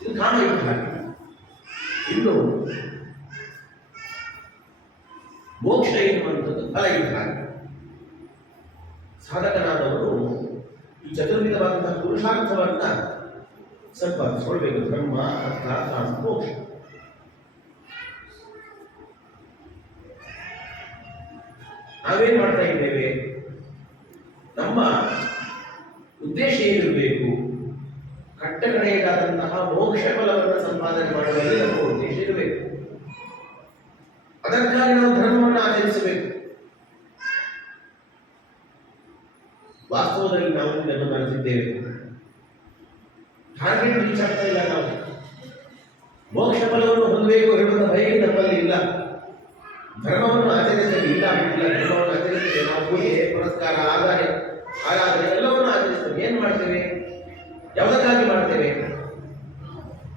ಇದು ಕಾಮ ಇದ್ದ ಹಾಗೆ. ಇನ್ನು ಮೋಕ್ಷ ಎನ್ನುವಂಥದ್ದು ಫಲ ಇದ್ದ ಹಾಗೆ. ಸಾಧಕನಾದವರು ಈ ಚತುರ್ವಿಧವಾದಂತಹ ಪುರುಷಾರ್ಥವನ್ನ ಸಂಪಾದಿಸಿಕೊಳ್ಬೇಕು. ಧರ್ಮ, ಅರ್ಥ, ಕಾಮ, ಮೋಕ್ಷ. ನಾವೇನ್ ಮಾಡ್ತಾ ಇದ್ದೇವೆ? ನಮ್ಮ ಉದ್ದೇಶ ಏನಿರಬೇಕು? ಕಟ್ಟಕಡೆಯದಾದಂತಹ ಮೋಕ್ಷ ಫಲವನ್ನು ಸಂಪಾದನೆ ಮಾಡುವಲ್ಲಿ ನಮ್ಮ ಉದ್ದೇಶ ಇರಬೇಕು. ಅದಕ್ಕಾಗಿ ನಾವು ಧರ್ಮವನ್ನು ಆಚರಿಸಬೇಕು. ವಾಸ್ತವದಲ್ಲಿ ನಾವು ಇದನ್ನು ಮರೆತಿದ್ದೇವೆ. ಟಾರ್ಗೆಟ್ ರೀಚ್ ಆಗ್ತಾ ಇಲ್ಲ. ನಾವು ಮೋಕ್ಷ ಫಲವನ್ನು ಹೊಂದಬೇಕು ಹೇಳುವ ಭಯ ನಮ್ಮಲ್ಲಿ ಇಲ್ಲ. ಧರ್ಮವನ್ನು ಆಚರಿಸಲು ಇಲ್ಲ ಬಿಟ್ಟಿಲ್ಲ. ಧರ್ಮವನ್ನು ಆಚರಿಸ್ತೇವೆ ನಾವು. ಪೂಜೆ, ಪುರಸ್ಕಾರ, ಆರಾಧನೆ ಎಲ್ಲವನ್ನು ಆಚರಿಸ್ತೇವೆ. ಏನ್ ಮಾಡ್ತೇವೆ? ಯಾವುದಕ್ಕಾಗಿ ಮಾಡ್ತೇವೆ?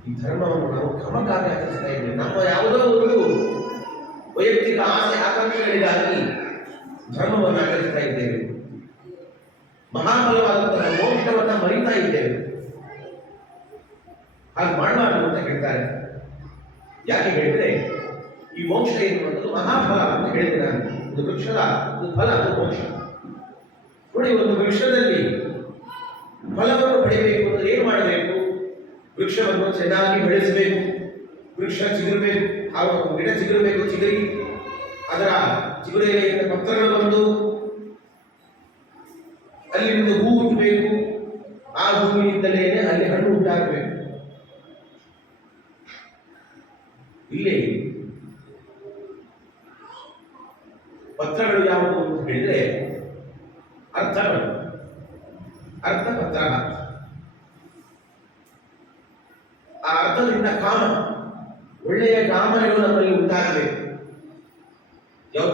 ಈ ಧರ್ಮವನ್ನು ನಾವು ಕ್ರಮಕ್ಕಾಗಿ ಆಚರಿಸ್ತಾ ಇದ್ದೇವೆ. ನಮ್ಮ ಯಾವುದೋ ಒಂದು ವೈಯಕ್ತಿಕ ಆಸೆ ಆಕಾಂಕ್ಷೆಗಳಿಗಾಗಿ ಧರ್ಮವನ್ನು ಆಚರಿಸ್ತಾ ಇದ್ದೇವೆ. ಮಹಾಫಲವಾದಂತಹ ಮೋಕ್ಷವನ್ನು ಮರಿತಾ ಇದ್ದೇವೆ. ಹಾಗೆ ಮಾಡಬಾರದು ಅಂತ ಹೇಳ್ತಾರೆ. ಯಾಕೆ ಹೇಳಿದ್ರೆ ಈ ಮೋಕ್ಷ ಎನ್ನುವಂಥದ್ದು ಮಹಾಫಲ ಅಂತ ಹೇಳಿದೆ ನಾನು. ಒಂದು ವೃಕ್ಷದ ಒಂದು ಫಲ ಅದು ಮೋಕ್ಷ. ನೋಡಿ, ಒಂದು ವೃಕ್ಷದಲ್ಲಿ ಫಲವನ್ನು ಪಡೆಯಬೇಕು ಅಂದ್ರೆ ಏನು ಮಾಡಬೇಕು? ವೃಕ್ಷವನ್ನು ಚೆನ್ನಾಗಿ ಬೆಳೆಸಬೇಕು. ವೃಕ್ಷ ಚಿಗುರಬೇಕು. ಆ ಗಿಡ ಚಿಗುರಬೇಕು. ಚಿಗುರಿ ಅದರ ಚಿಗುರೆಯಿಂದ ಪತ್ರಗಳು ಬಂದು ಅಲ್ಲಿ ಒಂದು ಹೂ ಹುಟ್ಟಬೇಕು. ಆ ಹೂವಿನಿಂದಲೇ ಅಲ್ಲಿ ಹಣ್ಣು ಉಂಟಾಗಬೇಕು. ಇಲ್ಲಿ ಪತ್ರಗಳು ಯಾವುವು ಅಂತ ಹೇಳಿದ್ರೆ ಅರ್ಥಗಳು, ಅರ್ಥಪತ್ರ. ಆ ಅರ್ಥದಿಂದ ಕಾಮ, ಒಳ್ಳೆಯ ಕಾಮನೆಗಳು ನಮ್ಮಲ್ಲಿ ಉಂಟಾಗಬೇಕು. ಯಾವ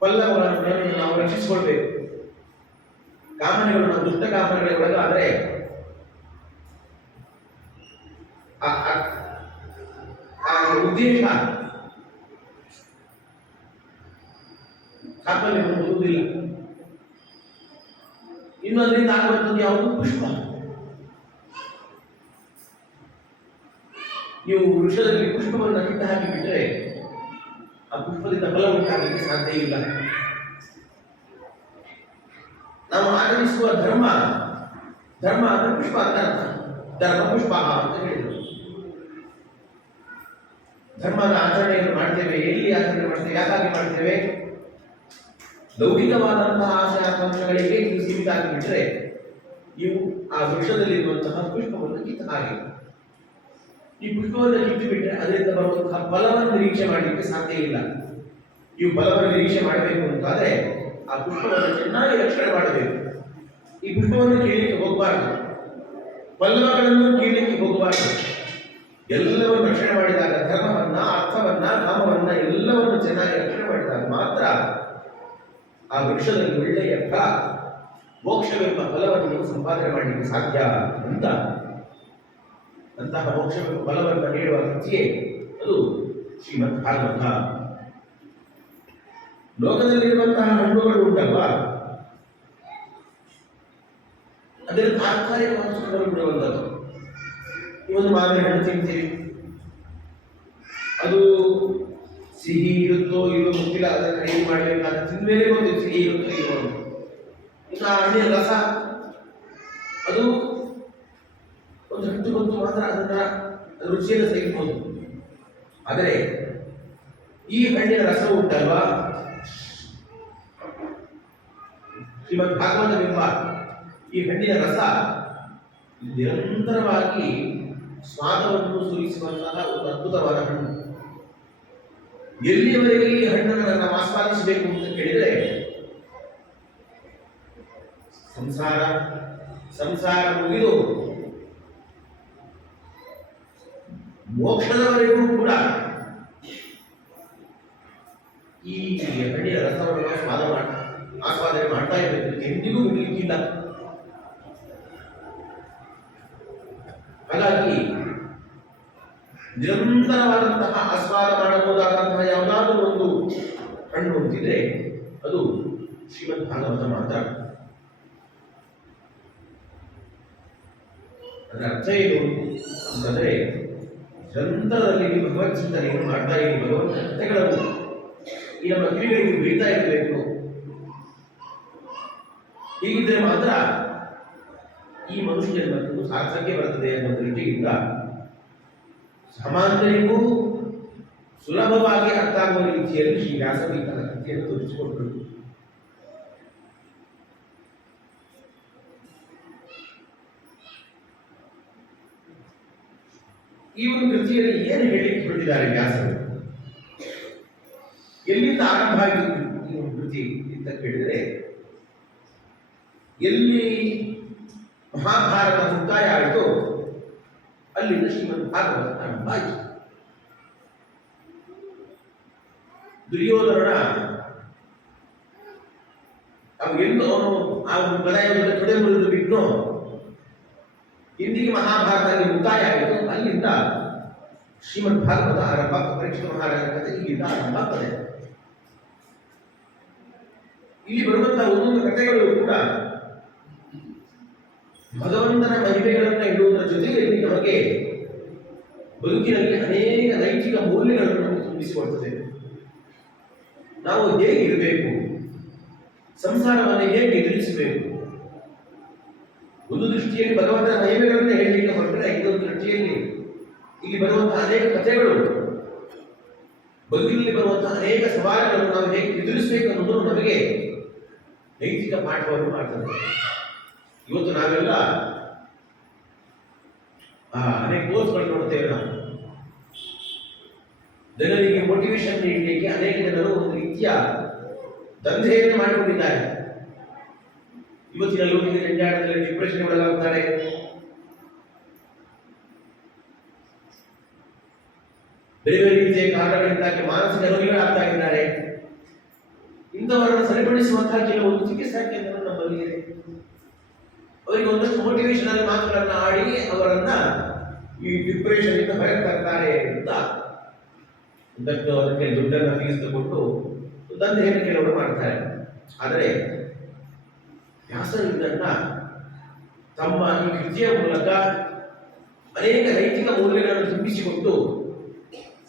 ಪಲ್ಲವಗಳನ್ನು ನಾವು ರಕ್ಷಿಸಿಕೊಳ್ಬೇಕು. ಕಾಮನೆಗಳು ನಾವು ದುಷ್ಟ ಕಾಮನೆಗಳಿಗೆ ಒಳಗಾದರೆ ಆ ಉದ್ದೇಶ ಸಾಫಲ್ಯ ಬರುವುದಿಲ್ಲ. ಇನ್ನು ಅದರಿಂದ ಆಗುವಂಥದ್ದು ಯಾವುದು? ಪುಷ್ಪ. ನೀವು ವೃಕ್ಷದಲ್ಲಿ ಪುಷ್ಪವನ್ನು ಕಿತ್ತ ಹಾಕಿಬಿಟ್ರೆ ಆ ಪುಷ್ಪದಿಂದ ಫಲ ಉಂಟಾಗಲಿಕ್ಕೆ ಸಾಧ್ಯ ಇಲ್ಲ. ನಾವು ಆಚರಿಸುವ ಧರ್ಮ ಅಂದ್ರೆ ಪುಷ್ಪ ಅಂತ ಅರ್ಥ. ಧರ್ಮ ಪುಷ್ಪ ಅಂತ ಹೇಳಿದರು. ಧರ್ಮದ ಆಚರಣೆಯನ್ನು ಮಾಡ್ತೇವೆ. ಎಲ್ಲಿ ಆಚರಣೆ ಮಾಡ್ತೇವೆ? ಯಾಕಾಗಿ ಮಾಡ್ತೇವೆ? ಲೌಕಿಕವಾದಂತಹ ಆಸೆ ಆಕಾಂಕ್ಷೆಗಳಿಗೆ ನೀವು ಸೀಮಿತ ಆಗಿಬಿಟ್ರೆ ನೀವು ಆ ವೃಕ್ಷದಲ್ಲಿರುವಂತಹ ಪುಷ್ಪವನ್ನು ಕಿತ್ತ ಹಾಗೆ. ಈ ಪುಷ್ಪವನ್ನು ಕಿತ್ತು ಬಿಟ್ಟರೆ ಅದರಿಂದ ಬರುವಂತಹ ಫಲವನ್ನು ನಿರೀಕ್ಷೆ ಮಾಡಲಿಕ್ಕೆ ಸಾಧ್ಯ ಇಲ್ಲ. ನೀವು ಫಲವನ್ನು ನಿರೀಕ್ಷೆ ಮಾಡಬೇಕು ಅಂತಾದ್ರೆ ಆ ಪುಷ್ಪವನ್ನು ಚೆನ್ನಾಗಿ ರಕ್ಷಣೆ ಮಾಡಬೇಕು. ಈ ಪುಷ್ಪವನ್ನು ಕೀಳಲಿಕ್ಕೆ ಹೋಗಬಾರದು, ಫಲಗಳನ್ನು ಕೀಳಲಿಕ್ಕೆ ಹೋಗಬಾರದು. ಎಲ್ಲವನ್ನು ರಕ್ಷಣೆ ಮಾಡಿದಾಗ, ಧರ್ಮವನ್ನ, ಅರ್ಥವನ್ನ, ಕಾಮವನ್ನ ಎಲ್ಲವನ್ನು ಚೆನ್ನಾಗಿ ರಕ್ಷಣೆ ಮಾಡಿದಾಗ ಮಾತ್ರ ಆ ವೃಕ್ಷದಲ್ಲಿ ಒಳ್ಳೆಯ ಫಲ, ಮೋಕ್ಷವೆಂಬ ಫಲವನ್ನು ನೀವು ಸಂಪಾದನೆ ಮಾಡಲಿಕ್ಕೆ ಸಾಧ್ಯ ಅಂತ. ಅಂತಹ ಮೋಕ್ಷವೆಂಬ ಫಲವನ್ನು ನೀಡುವ ಕೃತಿಯೇ ಅದು ಶ್ರೀಮದ್ ಭಾಗವತ. ಲೋಕದಲ್ಲಿರುವಂತಹ ಹಣ್ಣುಗಳು ಉಂಟಲ್ವಾ, ಅದರ ತಾತ್ಕಾಲಿಕ ಸುಖವನ್ನು ಬಿಡುವಂಥದ್ದು. ಇವೊಂದು ಮಾವಿನ ಹಣ್ಣು ತಿಂತೀವಿ, ಅದು ಸಿಹಿ ಇರುತ್ತೋ ಇಲ್ಲೋ ಗೊತ್ತಿಲ್ಲ, ಅದನ್ನು ಅಡಿಗೆ ಮಾಡಬೇಕಾದ್ರೆ ತಿಂದ್ಮೇಲೆ ಗೊತ್ತಿಲ್ಲ ಸಿಹಿ ಇರುತ್ತೋ ಇಲ್ಲೋ ಅಂತ. ಇನ್ನು ಆ ಹಣ್ಣಿನ ರಸ ಅದು ಒಂದು ಹತ್ತು ಬಂತು ಮಾತ್ರ ಅದನ್ನ ರುಚಿಯನ್ನು ಸಹಿಸಬಹುದು. ಆದರೆ ಈ ಹಣ್ಣಿನ ರಸ ಉಂಟಲ್ವಾ, ಶ್ರೀಮದ್ ಭಾಗವತವೆಂಬ ಈ ಹಣ್ಣಿನ ರಸ ನಿರಂತರವಾಗಿ ಸ್ವಾದವನ್ನು ಸುರಿಸುವಂತಹ ಒಂದು ಅದ್ಭುತವಾದ ಹಣ್ಣು. ಎಲ್ಲಿಯವರೆಗೆ ಈ ಹಣ್ಣನ್ನು ನಾವು ಆಸ್ವಾದಿಸಬೇಕು ಅಂತ ಕೇಳಿದರೆ ಸಂಸಾರ ಮುಗಿದು ಮೋಕ್ಷದವರೆಗೂ ಕೂಡ ಈ ಹಣ್ಣಿನ ರಸವನ್ನು ಆಸ್ವಾದನೆ ಮಾಡ್ತಾ ಇರಬೇಕು. ಎಂದಿಗೂ ಬಿಡಲಿಕ್ಕಿಲ್ಲ. ಹಾಗಾಗಿ ನಿರಂತರವಾದಂತಹ ಆಸ್ವಾದ ಮಾಡಬಹುದಾದಂತಹ ಯಾವುದಾದ್ರೂ ಒಂದು ಹಣ್ಣು ಅಂತಿದ್ರೆ ಅದು ಶ್ರೀಮದ್ ಭಾಗವತ ಮಾತ್ರ. ಅದರ ಅರ್ಥ ಏನು ಅಂತಂದ್ರೆ, ನಿರಂತರದಲ್ಲಿ ಭಗವತ್ ಚಿಂತನೆಯನ್ನು ಮಾಡ್ತಾ ಇರಿ, ಭಗವಂತನ ಕಥೆಗಳನ್ನು ಈ ನಮ್ಮ ಕಿವಿಗಳಿಗೆ ಬೀಳ್ತಾ ಇರಬೇಕು. ಹೀಗಿದ್ರೆ ಮಾತ್ರ ಈ ಮನುಷ್ಯ ಜನ್ಮಕ್ಕೂ ಸಾರ್ಥಕ್ಕೆ ಬರ್ತದೆ ಅನ್ನೋ ದೃಷ್ಟಿಯಿಂದ ಸಾಮಾನ್ಯರಿಗೂ ಸುಲಭವಾಗಿ ಅರ್ಥ ಆಗುವ ರೀತಿಯಲ್ಲಿ ಶ್ರೀ ವ್ಯಾಸರು ತನ್ನ ಕಥೆಯನ್ನು ತೋರಿಸಿಕೊಟ್ಟರು. ಈ ಒಂದು ಕೃತಿಯಲ್ಲಿ ಏನು ಹೇಳಿಕ್ಕೆ ಹೊರಟಿದ್ದಾರೆ ವ್ಯಾಸರು, ಎಲ್ಲಿಂದ ಆರಂಭ ಆಗಿದೆ ಈ ಒಂದು ಕೃತಿ ಅಂತ ಕೇಳಿದರೆ, ಎಲ್ಲಿ ಮಹಾಭಾರತ ಮುಕ್ತಾಯ ಆಯಿತು ಅಲ್ಲಿಂದ ಶ್ರೀಮದ್ ಭಾಗವತ ಆರಂಭ ಆಯಿತು. ದುರ್ಯೋಧನ ಎಂದು ಅವನು ಆ ಒಂದು ಗದಾಯುಧದ ತೊಡೆ ಮುರಿದು ಬಿಟ್ಟು ಇಂದಿಗೆ ಮಹಾಭಾರತ ಮುಕ್ತಾಯ ಆಯಿತು. ಅಲ್ಲಿಂದ ಶ್ರೀಮದ್ ಭಾಗವತ ಆರಂಭ. ಪರೀಕ್ಷಿತ ಮಹಾರಾಜನ ಕಥೆ ಇಲ್ಲಿಂದ ಆರಂಭ ಆಗ್ತದೆ. ಇಲ್ಲಿ ಬರುವಂತಹ ಒಂದೊಂದು ಕಥೆಗಳು ಕೂಡ ಭಗವಂತನ ಮಹಿಮೆಗಳನ್ನು ಇಡುವುದರ ಜೊತೆಯಲ್ಲಿ ನಮಗೆ ಬದುಕಿನಲ್ಲಿ ಅನೇಕ ನೈತಿಕ ಮೌಲ್ಯಗಳನ್ನು ನಮಗೆ ತುಂಬಿಸಿಕೊಡ್ತದೆ. ನಾವು ಹೇಗಿರಬೇಕು, ಸಂಸಾರವನ್ನು ಹೇಗೆ ಎದುರಿಸಬೇಕು. ಒಂದು ದೃಷ್ಟಿಯಲ್ಲಿ ಭಗವಂತನ ಮಹಿಮೆಗಳನ್ನು ಹೇಳಲಿಕ್ಕೆ ಹೊರಟರೆ, ಇನ್ನೊಂದು ದೃಷ್ಟಿಯಲ್ಲಿ ಇಲ್ಲಿ ಬರುವಂತಹ ಅನೇಕ ಕಥೆಗಳು, ಬದುಕಿನಲ್ಲಿ ಬರುವಂತಹ ಅನೇಕ ಸವಾಲುಗಳನ್ನು ನಾವು ಹೇಗೆ ಎದುರಿಸಬೇಕು ಅನ್ನೋದು ನಮಗೆ ನೈತಿಕ ಪಾಠವನ್ನು ಮಾಡ್ತದೆ. ಇವತ್ತು ನಾವೆಲ್ಲ ಅನೇಕ ಕೋರ್ಸ್ಗಳು ನೋಡ್ತೇವೆ. ನಾವು ಜನರಿಗೆ ಮೋಟಿವೇಶನ್ ನೀಡಲಿಕ್ಕೆ ಅನೇಕ ಜನರು ಒಂದು ರೀತಿಯ ದಂಧೆಯನ್ನು ಮಾಡಿಕೊಂಡಿದ್ದಾರೆ. ಇವತ್ತಿನ ಲೋಕದ ಜಂಜಾಟದಲ್ಲಿ ಡಿಪ್ರೆಷನ್ ಒಳಗಾಗ್ತಾರೆ. ಬೇರೆ ಬೇರೆ ರೀತಿಯ ಕಾರಣಗಳಿಂದಾಗಿ ಮಾನಸಿಕ ರೋಗಿಗಳಾಗ್ತಾ ಇದ್ದಾರೆ. ಇಂಥವರನ್ನು ಸರಿಪಡಿಸುವಂತಹ ಕೆಲವೊಂದು ಚಿಕಿತ್ಸಾ ಕೇಂದ್ರಗಳು ನಮ್ಮಲ್ಲಿ ಇದೆ. ಅವರಿಗೆ ಒಂದಷ್ಟು ಮೋಟಿವೇಶನಲ್ ಮಾತುಗಳನ್ನ ಆಡಿ ಅವರನ್ನ ಈ ಡಿಪ್ರೆಷನ್ ಇಂದ ಹೊರಗೆ ತರ್ತಾರೆ ಅಂತ ಒಂದಷ್ಟು ಅದಕ್ಕೆ ದುಡ್ಡನ್ನು ತೆಗೆದುಕೊಂಡು ದಂಧೆಯನ್ನು ಕೆಲವರು ಮಾಡ್ತಾರೆ. ಆದರೆ ವ್ಯಾಸರು ಇದನ್ನ ತಮ್ಮ ಈ ಕೃತಿಯ ಮೂಲಕ ಅನೇಕ ನೈತಿಕ ಮೌಲ್ಯಗಳನ್ನು ತುಂಬಿಸಿಕೊಟ್ಟು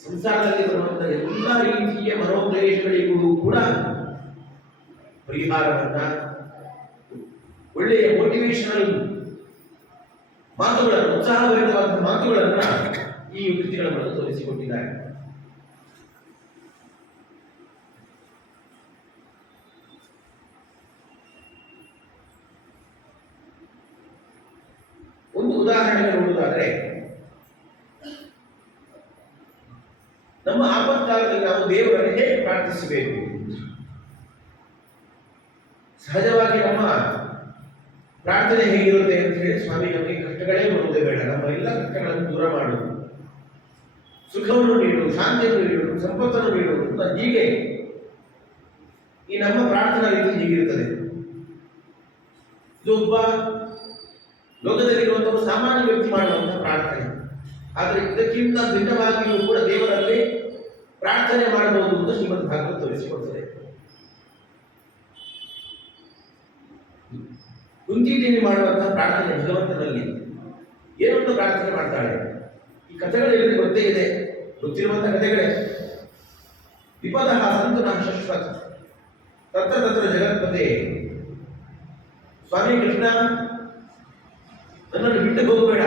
ಸಂಸಾರದಲ್ಲಿ ಬರುವಂತಹ ಎಲ್ಲ ರೀತಿಯ ಮನೋಕ್ಲೇಶಗಳಿಗೂ ಕೂಡ ಪರಿಹಾರವನ್ನ, ಒಳ್ಳೆಯ ಮೋಟಿವೇಶನಲ್ ಮಾತುಗಳನ್ನು, ಉತ್ಸಾಹಭರಿತವಾದ ಮಾತುಗಳನ್ನ ಈ ಕೃತಿಗಳ ಮೂಲಕ ತೋರಿಸಿಕೊಟ್ಟಿದ್ದಾರೆ. ಒಂದು ಉದಾಹರಣೆ ನೋಡುವುದಾದರೆ, ನಮ್ಮ ಆಪತ್ಕಾಲದಲ್ಲಿ ನಾವು ದೇವರನ್ನು ಹೇಗೆ ಪ್ರಾರ್ಥಿಸಬೇಕು? ಸಹಜವಾಗಿ ನಮ್ಮ ಪ್ರಾರ್ಥನೆ ಹೇಗಿರುತ್ತೆ ಅಂತ ಹೇಳಿ, ಸ್ವಾಮಿ ನಮಗೆ ಕಷ್ಟಗಳೇ ಬರುವುದೇ ಬೇಡ, ನಮ್ಮ ಎಲ್ಲ ಕಷ್ಟಗಳನ್ನು ದೂರ ಮಾಡು, ಸುಖವನ್ನು ನೀಡು, ಶಾಂತಿಯನ್ನು ನೀಡು, ಸಂಪತ್ತನ್ನು ನೀಡು ಅಂತ ಹೀಗೆ ಈ ನಮ್ಮ ಪ್ರಾರ್ಥನಾ ರೀತಿ ಹೀಗಿರುತ್ತದೆ. ಇದು ಒಬ್ಬ ಲೋಕದಲ್ಲಿರುವಂತಹ ಸಾಮಾನ್ಯ ವ್ಯಕ್ತಿ ಮಾಡುವಂತಹ ಪ್ರಾರ್ಥನೆ. ಆದರೆ ಇದಕ್ಕಿಂತ ಭಿನ್ನವಾಗಿಯೂ ಕೂಡ ದೇವರಲ್ಲಿ ಪ್ರಾರ್ಥನೆ ಮಾಡಬಹುದು ಅಂತ ಶ್ರೀಮದ್ ಭಾಗವತ ತೋರಿಸಿಕೊಡ್ತದೆ. ಕುಂತಿದೇವಿ ಮಾಡುವಂತಹ ಪ್ರಾರ್ಥನೆ ಭಗವಂತನಲ್ಲಿ ಏನೊಂದು ಪ್ರಾರ್ಥನೆ ಮಾಡ್ತಾಳೆ. ಈ ಕಥೆಗಳಲ್ಲಿ ಗೊತ್ತೇ ಇದೆ, ಗೊತ್ತಿರುವಂತಹ ಕಥೆಗಳೇ. ವಿಪದ ಸಂತು ನಮ್ಮ ಶಶ್ವತ ತತ್ರ ತತ್ರ ಜಗತ್ಪತೆ, ಸ್ವಾಮಿ ಕೃಷ್ಣ ನನ್ನನ್ನು ಬಿಟ್ಟು ಹೋಗಬೇಡ,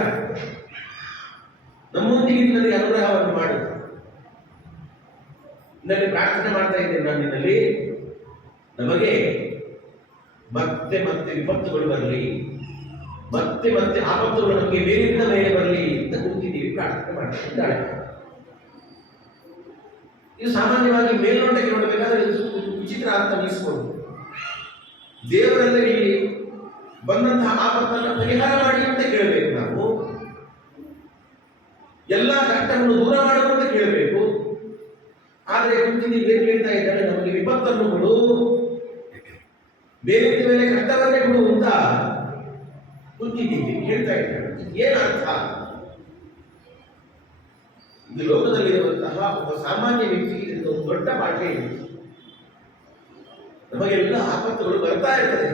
ನಮ್ಮೊಂದಿಗೆ ನನಗೆ ಅನುಗ್ರಹವನ್ನು ಮಾಡು. ನಿನ್ನಲ್ಲಿ ಪ್ರಾರ್ಥನೆ ಮಾಡ್ತಾ ಇದ್ದೇನೆ ನಾನು, ನಿನ್ನಲ್ಲಿ ನಮಗೆ ಮತ್ತೆ ಮತ್ತೆ ವಿಪತ್ತುಗಳು ಬರಲಿ, ಮತ್ತೆ ಮತ್ತೆ ಆಪತ್ತುಗಳು ನಮಗೆ ಮೇಲಿಂದ ಮೇಲೆ ಬರಲಿ ಅಂತ ಕೂತಿದ್ದೀವಿ, ಪ್ರಾರ್ಥನೆ ಮಾಡ್ತಿದ್ದಾಳೆ. ಇದು ಸಾಮಾನ್ಯವಾಗಿ ಮೇಲ್ನೋಟಕ್ಕೆ ನೋಡಬೇಕಾದ್ರೆ ವಿಚಿತ್ರ ಅಂತ ಅನಿಸ್ಬೋದು. ದೇವರಲ್ಲಿ ಬಂದಂತಹ ಆಪತ್ತನ್ನು ಪರಿಹಾರ ಮಾಡಿ ಅಂತ ಕೇಳಬೇಕು ನಾವು, ಎಲ್ಲ ಕಷ್ಟವನ್ನು ದೂರ ಮಾಡುವಂತ ಕೇಳಬೇಕು. ಆದರೆ ಕುಂತಿದ್ದೀವಿ ಏನ್ ಕೇಳ್ತಾ ಇದ್ದಾರೆ, ನಮಗೆ ವಿಪತ್ತನ್ನು ಕೊಡು, ಬೇರೆ ಮೇಲೆ ಕಷ್ಟವನ್ನೇ ಕೊಡು ಅಂತ ಕುಂತಿದ್ದೀವಿ ಕೇಳ್ತಾ ಇದ್ದಾರೆ. ಏನರ್ಥ? ಇದು ಲೋಕದಲ್ಲಿರುವಂತಹ ಒಬ್ಬ ಸಾಮಾನ್ಯ ವ್ಯಕ್ತಿಗೆ ಇದು ಒಂದು ದೊಡ್ಡ ಪಾಠ ಇದೆ. ನಮಗೆಲ್ಲ ಆಪತ್ತುಗಳು ಬರ್ತಾ ಇರ್ತದೆ.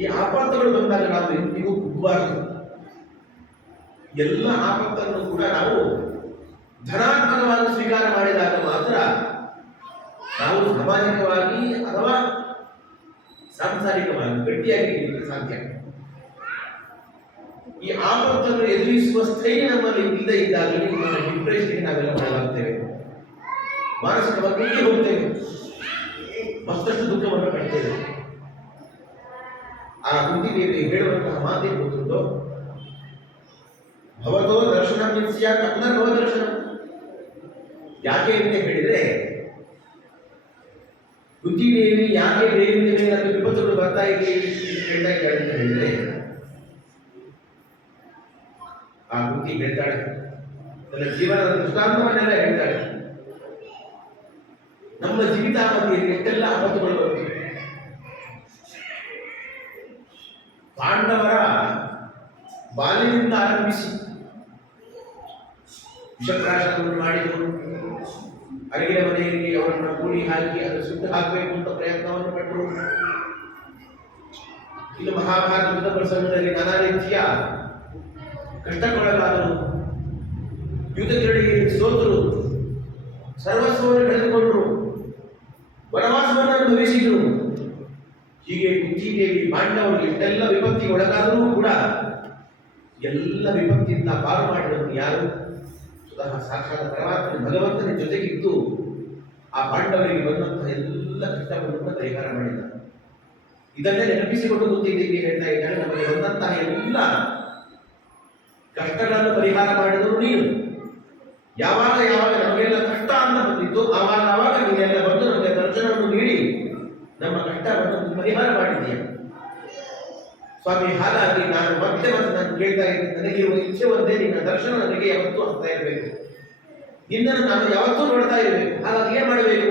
ಈ ಆಪತ್ತುಗಳು ಬಂದಾಗ ನಾವು ಎಂದಿಗೂ ಕುಗ್ಗಬಾರದು. ಎಲ್ಲ ಆಪತ್ತನ್ನು ಕೂಡ ನಾವು ಧನಾತ್ಮಕವಾಗಿ ಸ್ವೀಕಾರ ಮಾಡಿದಾಗ ಮಾತ್ರ ನಾವು ಸಾಮಾಜಿಕವಾಗಿ ಅಥವಾ ಸಾಂಸಾರಿಕವಾಗಿ ಗಟ್ಟಿಯಾಗಿ ಇರಲಿಕ್ಕೆ ಸಾಧ್ಯ. ಈ ಆಪತ್ತನ್ನು ಎದುರಿಸುವ ಸ್ಥೈರ್ಯ ನಮ್ಮಲ್ಲಿ ಇಲ್ಲದೆ ಇದ್ದಾಗಲೇ ಡಿಪ್ರೆಷನ್ಗೆ ನಾವೆಲ್ಲ ಒಳಗಾಗ್ತೇವೆ, ಮಾನಸಿಕವಾಗಿ ಹೀಗೆ ಹೋಗ್ತೇವೆ, ಮತ್ತಷ್ಟು ದುಃಖವನ್ನು ಪಡ್ತೇವೆ. ಆ ಕುಂತಿದೇವಿ ಹೇಳುವಂತಹ ಮಾತೇನು ಗೊತ್ತುಂಟೋ, ಭವತೋ ದರ್ಶನ ಪುನರ್ಭವ ದರ್ಶನ. ಯಾಕೆ ಅಂತ ಹೇಳಿದ್ರೆ, ಕುಂತಿದೇವಿ ಯಾಕೆ ಬೇರಿಂದ ಮೇಲೆ ನಮಗೆ ವಿಪತ್ತುಗಳು ಬರ್ತಾ ಇದೆ ಹೇಳ್ತಾ ಇದ್ದಾಳೆ ಅಂತ ಹೇಳಿದ್ರೆ, ಆ ಕುಂತಿ ಹೇಳ್ತಾಳೆ, ತನ್ನ ಜೀವನದ ದೃಷ್ಟಾಂತವನ್ನೆಲ್ಲ ಹೇಳ್ತಾಳೆ. ನಮ್ಮ ಜೀವಿತಾವಧಿಯಲ್ಲಿ ಎಷ್ಟೆಲ್ಲ ಆಪತ್ತುಗಳು ಬರುತ್ತವೆ. ಪಾಂಡವರ ಬಾಲ್ಯದಿಂದ ಆರಂಭಿಸಿ ವಿಷಪ್ರಾಶನವನ್ನು ಮಾಡಿದರು, ಅಡಿಗೆ ಮನೆಯಲ್ಲಿ ಅವರನ್ನು ಕೂಡಿ ಹಾಕಿ ಅದು ಸುಟ್ಟು ಹಾಕಬೇಕು ಅಂತ ಪ್ರಯತ್ನವನ್ನು ಪಟ್ಟರು. ಇನ್ನು ಮಹಾಭಾರತ ಯುದ್ಧ ಪ್ರಸಂಗದಲ್ಲಿ ನಾನಾ ರೀತಿಯ ಕಷ್ಟಕ್ಕೊಳಗಾದರು, ಯುದ್ಧಗಳಿಗೆ ಸೋತರು, ಸರ್ವಸ್ವವನ್ನು ಕಳೆದುಕೊಂಡರು, ವನವಾಸವನ್ನು ಅನುಭವಿಸಿದರು. ಹೀಗೆ ಕುಂತಿದೇವಿ ಪಾಂಡವರು ಎಷ್ಟೆಲ್ಲ ವಿಪತ್ತಿಗೆ ಒಳಗಾದರೂ ಕೂಡ ಎಲ್ಲ ವಿಪತ್ತಿಯಿಂದ ಪಾರು ಮಾಡಿದವರು ಯಾರು? ಸ್ವತಃ ಸಾಕ್ಷಾತ್ ಪರಮಾತ್ಮ ಭಗವಂತನ ಜೊತೆಗಿದ್ದು ಆ ಪಾಂಡವರಿಗೆ ಬಂದಂತಹ ಎಲ್ಲ ಕಷ್ಟವನ್ನು ಪರಿಹಾರ ಮಾಡಿದ. ಇದನ್ನೇ ನೆನಪಿಸಿಕೊಂಡು ಕುಂತಿದ್ದೇವೆ ಹೇಳ್ತಾ ಇದ್ದಾಳೆ, ನಮಗೆ ಬಂದಂತಹ ಎಲ್ಲ ಕಷ್ಟಗಳನ್ನು ಪರಿಹಾರ ಮಾಡಿದರು ನೀನು. ಯಾವಾಗ ಯಾವಾಗ ನಮಗೆಲ್ಲ ಕಷ್ಟ ಅಂತ ಬಂದಿತ್ತು ಆವಾಗ ನೀನೆಲ್ಲ ಬಂದು ನಮಗೆ ದರ್ಶನವನ್ನು ನೀಡಿ ನಮ್ಮ ಕಷ್ಟವನ್ನು ಪರಿಹಾರ ಮಾಡಿದ್ದೀಯ. ಸ್ವಾಮಿ, ಹಾಗಾಗಿ ನಾನು ಮತ್ತೆ ನಾನು ಕೇಳ್ತಾ ಇದ್ದೀನಿ, ನನಗಿರುವ ಇಚ್ಛೆ ಒಂದೇ, ನಿನ್ನ ದರ್ಶನ ನನಗೆ ಯಾವತ್ತೂ ಆಗ್ತಾ ಇರಬೇಕು, ನಿನ್ನನ್ನು ನಾನು ಯಾವತ್ತೂ ನೋಡ್ತಾ ಇರಬೇಕು. ಹಾಗಾಗಿ ಏನ್ ಮಾಡಬೇಕು?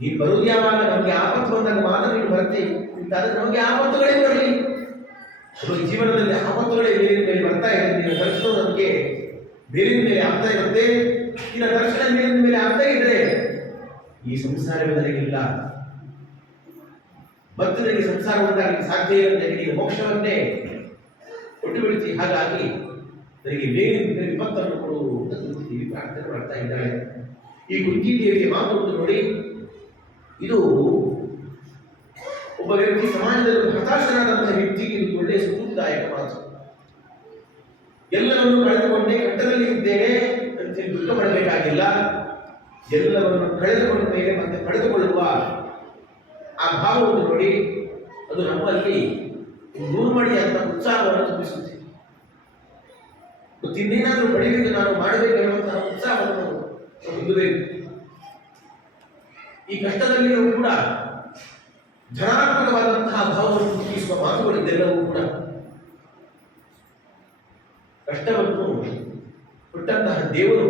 ನೀನು ಬರುವುದು ಯಾವಾಗ? ನಮಗೆ ಆಪತ್ತು ಬಂದಾಗ ಮಾತ್ರ ನೀನು ಬರ್ತೀವಿ. ಇಂತಾದ್ರೆ ನಮಗೆ ಆಪತ್ತುಗಳೇ ಬರಲಿ, ಜೀವನದಲ್ಲಿ ಆಪತ್ತುಗಳೇ ಬೇರೆ ಮೇಲೆ ಬರ್ತಾ ಇದೆ. ನಿನ್ನ ದರ್ಶನ ನಮಗೆ ಬೇರಿನ ಮೇಲೆ ಆಗ್ತಾ ಇರುತ್ತೆ. ನಿನ್ನ ದರ್ಶನ ಮೇಲಿನ ಮೇಲೆ ಆಗ್ತಾ ಇದ್ರೆ ಈ ಸಂಸಾರವೇ ನನಗಿಲ್ಲ, ಮತ್ತು ನನಗೆ ಸಂಸಾರ ಉಂಟಾಗಲಿಕ್ಕೆ ಸಾಧ್ಯ ಇಲ್ಲ, ನನಗೆ ಮೋಕ್ಷವನ್ನೇ ಕೊಟ್ಟು ಬಿಡ್ತೀವಿ. ಹಾಗಾಗಿ ನನಗೆ ಬೇರೆ ವಿಪತ್ತನ್ನು ಕೊಡು ಅಂತ ಕುಂತಿದ್ದೀವಿ, ಪ್ರಾರ್ಥನೆ ಮಾಡ್ತಾ ಇದ್ದಾಳೆ. ಈ ಕುಂತಿ ದೇವಿಗೆ ಮಾತು ನೋಡಿ, ಇದು ಒಬ್ಬ ವ್ಯಕ್ತಿ ಸಮಾಜದಲ್ಲಿ ಹತಾಶನಾದಂತಹ ವ್ಯಕ್ತಿಗೆ ಇದು ಒಳ್ಳೆಯ ಸ್ಫೂರ್ತಿದಾಯಕ ಮಾತು. ಎಲ್ಲವನ್ನೂ ಕಳೆದುಕೊಂಡೇ ಕಟ್ಟದಲ್ಲಿ ಇದ್ದೇನೆ ಅಂತ ದುಃಖ ಪಡಬೇಕಾಗಿಲ್ಲ. ಎಲ್ಲವನ್ನು ಕಳೆದುಕೊಂಡ ಮೇಲೆ ಮತ್ತೆ ಪಡೆದುಕೊಳ್ಳುವ ಆ ಭಾವವನ್ನು ನೋಡಿ, ಅದು ನಮ್ಮಲ್ಲಿ ನೂರ್ಮಡಿಯಾದ ಉತ್ಸಾಹವನ್ನು ತುಂಬಿಸುತ್ತೆ. ಇನ್ನೇನಾದರೂ ಪಡೆಯಬೇಕು, ನಾನು ಮಾಡಬೇಕು ಎನ್ನುವಂತಹ ಉತ್ಸಾಹವನ್ನು ಹೊಂದಬೇಕು. ಈ ಕಷ್ಟದಲ್ಲಿಯೂ ಕೂಡ ಧನಾತ್ಮಕವಾದಂತಹ ಭಾವವನ್ನು ತುಂಬಿಸುವ ಮಾತುಗಳಿದ್ದೆಲ್ಲವೂ ಕೂಡ ಕಷ್ಟವನ್ನು ಕೊಟ್ಟಂತಹ ದೇವರು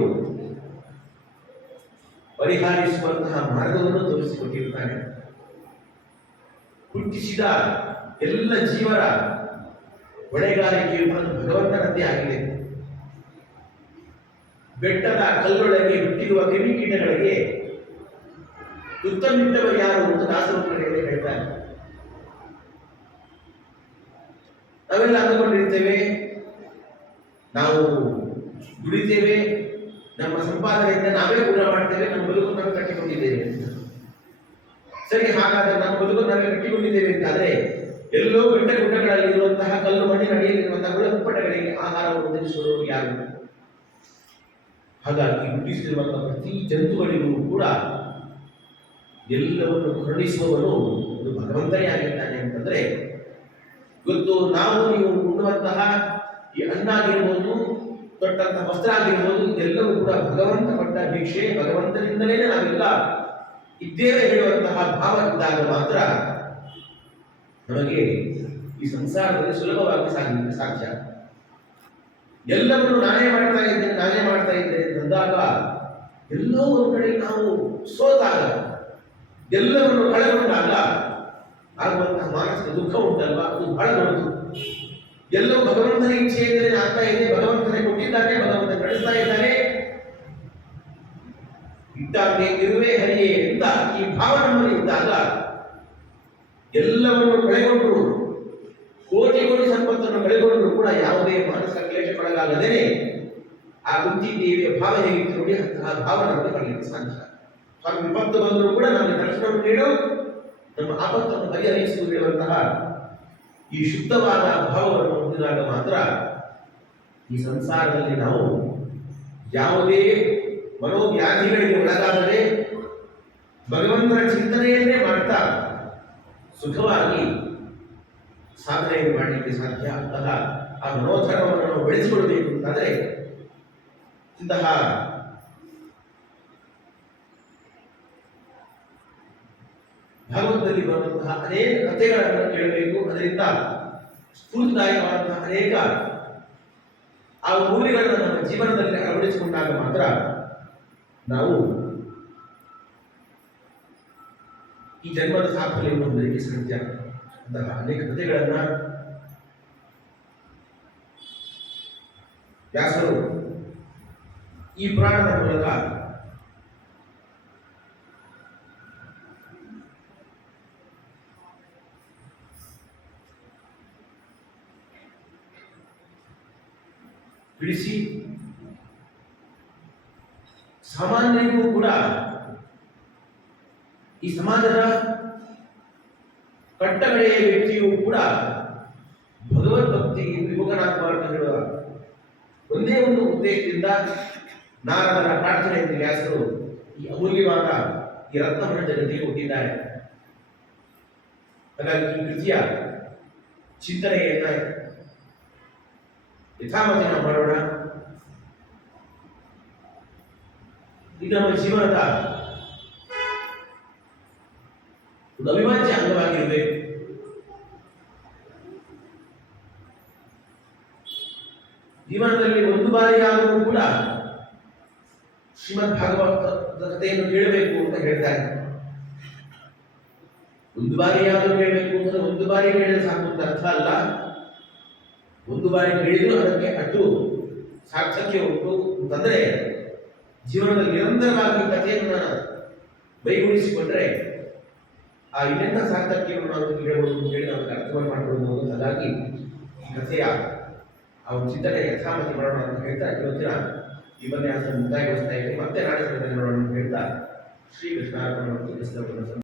ಪರಿಹಾರಿಸುವಂತಹ ಮಾರ್ಗವನ್ನು ತೋರಿಸಿಕೊಟ್ಟಿರುತ್ತಾನೆ. ಹುಟ್ಟಿಸಿದ ಎಲ್ಲ ಜೀವರ ಹೊಣೆಗಾರಿಕೆಯು ಭಗವಂತನದ್ದೇ ಆಗಿದೆ. ಬೆಟ್ಟದ ಕಲ್ಲೊಳಗೆ ಹುಟ್ಟಿರುವ ಕ್ರಿಮಿಕೀಟಗಳಿಗೆ ತುತ್ತಮಿಟ್ಟವರು ಯಾರು ಅಂತ ದಾಸರು ಹೇಳ್ತಾರೆ. ನಾವೆಲ್ಲ ಅಂದುಕೊಂಡಿರ್ತೇವೆ, ನಾವು ದುಡಿತೇವೆ, ನಮ್ಮ ಸಂಪಾದನೆಯಿಂದ ನಾವೇ ಊಟ ಮಾಡ್ತೇವೆ, ನಮ್ಮ ಬದುಕು ನಾವು ಕಟ್ಟಿಕೊಂಡಿದ್ದೇವೆ ಅಂತ. ಸರಿ, ಹಾಗಾದ್ರೆ ನಮ್ಮ ಬದುಕು ನಾವೇ ಕಟ್ಟಿಕೊಂಡಿದ್ದೇವೆ ಅಂತಾದ್ರೆ ಎಲ್ಲೋ ಬೆಟ್ಟ ಗುಡ್ಡಗಳಲ್ಲಿ ಇರುವಂತಹ ಕಲ್ಲು ಮಣ್ಣಿನ ಅಡಿಯಲ್ಲಿರುವಂತಹ ಹುಳಪುಪ್ಪಟಗಳಿಗೆ ಆಹಾರವನ್ನು ಒದಗಿಸುವವರು ಯಾರು? ಹಾಗಾಗಿ ಹುಟ್ಟಿಸಿರುವಂತಹ ಪ್ರತಿ ಜಂತುಗಳಿಗೂ ಕೂಡ ಎಲ್ಲವನ್ನು ಕರುಣಿಸುವವನು ಒಂದು ಭಗವಂತನೇ ಆಗಿದ್ದಾನೆ ಅಂತಂದ್ರೆ, ಇವತ್ತು ನಾವು ನೀವು ಉಣ್ಣುವಂತಹ ಈ ಅನ್ನ ಆಗಿರ್ಬೋದು, ತೊಟ್ಟಂತಹ ವಸ್ತ್ರ ಆಗಿರ್ಬೋದು, ಇದೆಲ್ಲವೂ ಕೂಡ ಭಗವಂತ ಕೊಟ್ಟ ಭಿಕ್ಷೆ, ಭಗವಂತನಿಂದಲೇ ನಾವೆಲ್ಲ ಇದ್ದೇವೆ ಹೇಳುವಂತಹ ಭಾವ ಇದ್ದಾಗ ಮಾತ್ರ ನಮಗೆ ಈ ಸಂಸಾರದಲ್ಲಿ ಸುಲಭವಾಗಿ ಸಾಗಲಿಕ್ಕೆ ಸಾಧ್ಯ. ಎಲ್ಲವನ್ನು ನಾನೇ ಮಾಡ್ತಾ ಇದ್ದೇನೆ ಅಂದಾಗ ಎಲ್ಲೋ ಒಂದು ಕಡೆ ನಾವು ಸೋತಾಗ, ಎಲ್ಲವನ್ನು ಕಳೆದುಕೊಂಡಾಗ ಆಗುವಂತಹ ಮಾನಸಿಕ ದುಃಖ ಉಂಟಲ್ವಾ, ಅದು ಬಹಳ ದೊಡ್ಡದು. ಎಲ್ಲವೂ ಭಗವಂತನ ಇಚ್ಛೆ ಇದ್ದರೆ ಆಗ್ತಾ ಇದೆ, ಭಗವಂತನೇ ಕೊಟ್ಟಿದ್ದಾನೆ, ಭಗವಂತ ನಡೆಸ್ತಾ ಇದ್ದಾನೆ, ಇದ್ದಾನೆ ಇರುವೆ ಹರಿಯೇ ಅಂತ ಈ ಭಾವ ನಮ್ಮಲ್ಲಿ ಇದ್ದಾಗ ಎಲ್ಲವನ್ನು ಕಳೆಗೊಂಡರು, ಕೋಟಿ ಸಂಪತ್ತನ್ನು ಕಳೆಗೊಂಡರು ಕೂಡ ಯಾವುದೇ ಮಾನಸಿಕ ಕ್ಲೇಶಕ್ಕೊಳಗಾಗದೇನೆ ಆ ಕುಂತಿ ದೇವಿಯ ಭಾವ ಹೇಗಿತ್ತು ನೋಡಿ, ಅಂತಹ ಭಾವ ನಮಗೆ ಪಡೆಯಲಿಕ್ಕೆ ಸಾಧ್ಯ. ಸ್ವಾಮಿ, ವಿಪತ್ತು ಬಂದರೂ ಕೂಡ ನಮಗೆ ದರ್ಶನವನ್ನು ನೀಡು, ನಮ್ಮ ಆಪತ್ತನ್ನು ಪರಿಹರಿಸು ಹೇಳುವಂತಹ ಈ ಶುದ್ಧವಾದ ಭಾವವನ್ನು ಹೊಂದಿದಾಗ ಮಾತ್ರ ಈ ಸಂಸಾರದಲ್ಲಿ ನಾವು ಯಾವುದೇ ಮನೋವ್ಯಾಧಿಗಳಿಗೆ ಒಳಗಾಗದೆ ಭಗವಂತನ ಚಿಂತನೆಯನ್ನೇ ಮಾಡ್ತಾ ಸುಖವಾಗಿ ಸಾಧನೆಯನ್ನು ಮಾಡಲಿಕ್ಕೆ ಸಾಧ್ಯ. ಅಂತಹ ಆ ಮನೋಧರ್ಮವನ್ನು ನಾವು ಬೆಳೆಸಿಕೊಳ್ಬೇಕು ಅಂತಂದ್ರೆ ಇಂತಹ ಭಾಗವತದಲ್ಲಿ ಬರುವಂತಹ ಅನೇಕ ಕಥೆಗಳನ್ನು ಕೇಳಬೇಕು. ಅದರಿಂದ ಸ್ಫೂರ್ತಿದಾಯಕವಾದಂತಹ ಅನೇಕ ಆ ಮೌಲ್ಯಗಳನ್ನು ನಮ್ಮ ಜೀವನದಲ್ಲಿ ಅಳವಡಿಸಿಕೊಂಡಾಗ ಮಾತ್ರ ನಾವು ಈ ಜನ್ಮದ ಸಾಫಲ್ಯವನ್ನು ಹೊಂದಲಿಕ್ಕೆ ಸಾಧ್ಯ. ಅಂತಹ ಅನೇಕ ಕಥೆಗಳನ್ನ ವ್ಯಾಸರು ಈ ಪುರಾಣದ ಮೂಲಕ ಬಿಡಿಸಿ ಸಾಮಾನ್ಯರಿಗೂ ಕೂಡ ಈ ಸಮಾಜದ ಕಟ್ಟಕಡೆಯ ವ್ಯಕ್ತಿಯೂ ಕೂಡ ಭಗವದ್ಭಕ್ತಿಗೆ ವಿಮುಖನಾಗಬಾರದು ಹೇಳುವ ಒಂದೇ ಒಂದು ಉದ್ದೇಶದಿಂದ ನಾರದರ ಪ್ರಾರ್ಥನೆಯಿಂದ ವ್ಯಾಸರು ಈ ಅಮೂಲ್ಯವಾದ ಈ ರತ್ನವನ್ನು ಜಗತ್ತಿಗೆ ಕೊಟ್ಟಿದ್ದಾರೆ. ಹಾಗಾಗಿ ಈ ಕೃತಿಯ ಚಿಂತನೆಯನ್ನ ಯಥಾಮತಿ ನಾವು ಮಾಡೋಣ. ಇದು ನಮ್ಮ ಜೀವನದ ಒಂದು ಅವಿಭಾಜ್ಯ ಅಂಗವಾಗಿರಬೇಕು. ಜೀವನದಲ್ಲಿ ಒಂದು ಬಾರಿಯಾದರೂ ಕೂಡ ಶ್ರೀಮದ್ ಭಾಗವತದ ಕಥೆಯನ್ನು ಕೇಳಬೇಕು ಅಂತ ಹೇಳ್ತಾರೆ. ಒಂದು ಬಾರಿಯಾದರೂ ಕೇಳಬೇಕು ಅಂತಂದ್ರೆ ಒಂದು ಬಾರಿ ಕೇಳಿದ್ರೆ ಸಾಕು ಅಂತ ಅರ್ಥ ಅಲ್ಲ. ಒಂದು ಬಾರಿ ಕೇಳಿದ್ರು ಅದಕ್ಕೆ ಅಷ್ಟು ಸಾರ್ಥಕ್ಯ ಉಂಟು ಅಂತಂದ್ರೆ ಜೀವನದಲ್ಲಿ ನಿರಂತರವಾಗಿ ಕಥೆಯನ್ನು ಬೈಗೂಡಿಸಿಕೊಂಡ್ರೆ ಆ ಇನ್ನೆಂಥ ಸಾರ್ಥಕ್ಯವನ್ನು ನಾವು ಕೇಳಬಹುದು ಅಂತ ಹೇಳಿ ನಾವು ಅರ್ಥವನ್ನು ಮಾಡಿಕೊಳ್ಳಬಹುದು. ಹಾಗಾಗಿ ಈ ಕಥೆಯ ಆ ಒಂದು ಚಿಂತನೆ ಯಥಾಮತಿ ಮಾಡೋಣ ಅಂತ ಹೇಳ್ತಾ ಇವತ್ತಿನ ಈ ಉಪನ್ಯಾಸ ಮುಕ್ತಾಯಗೊಳಿಸ್ತಾ ಇದ್ದೀನಿ. ಮತ್ತೆ ನಾಳೆ ನೋಡೋಣ ಅಂತ ಹೇಳ್ತಾ ಶ್ರೀ ಕೃಷ್ಣ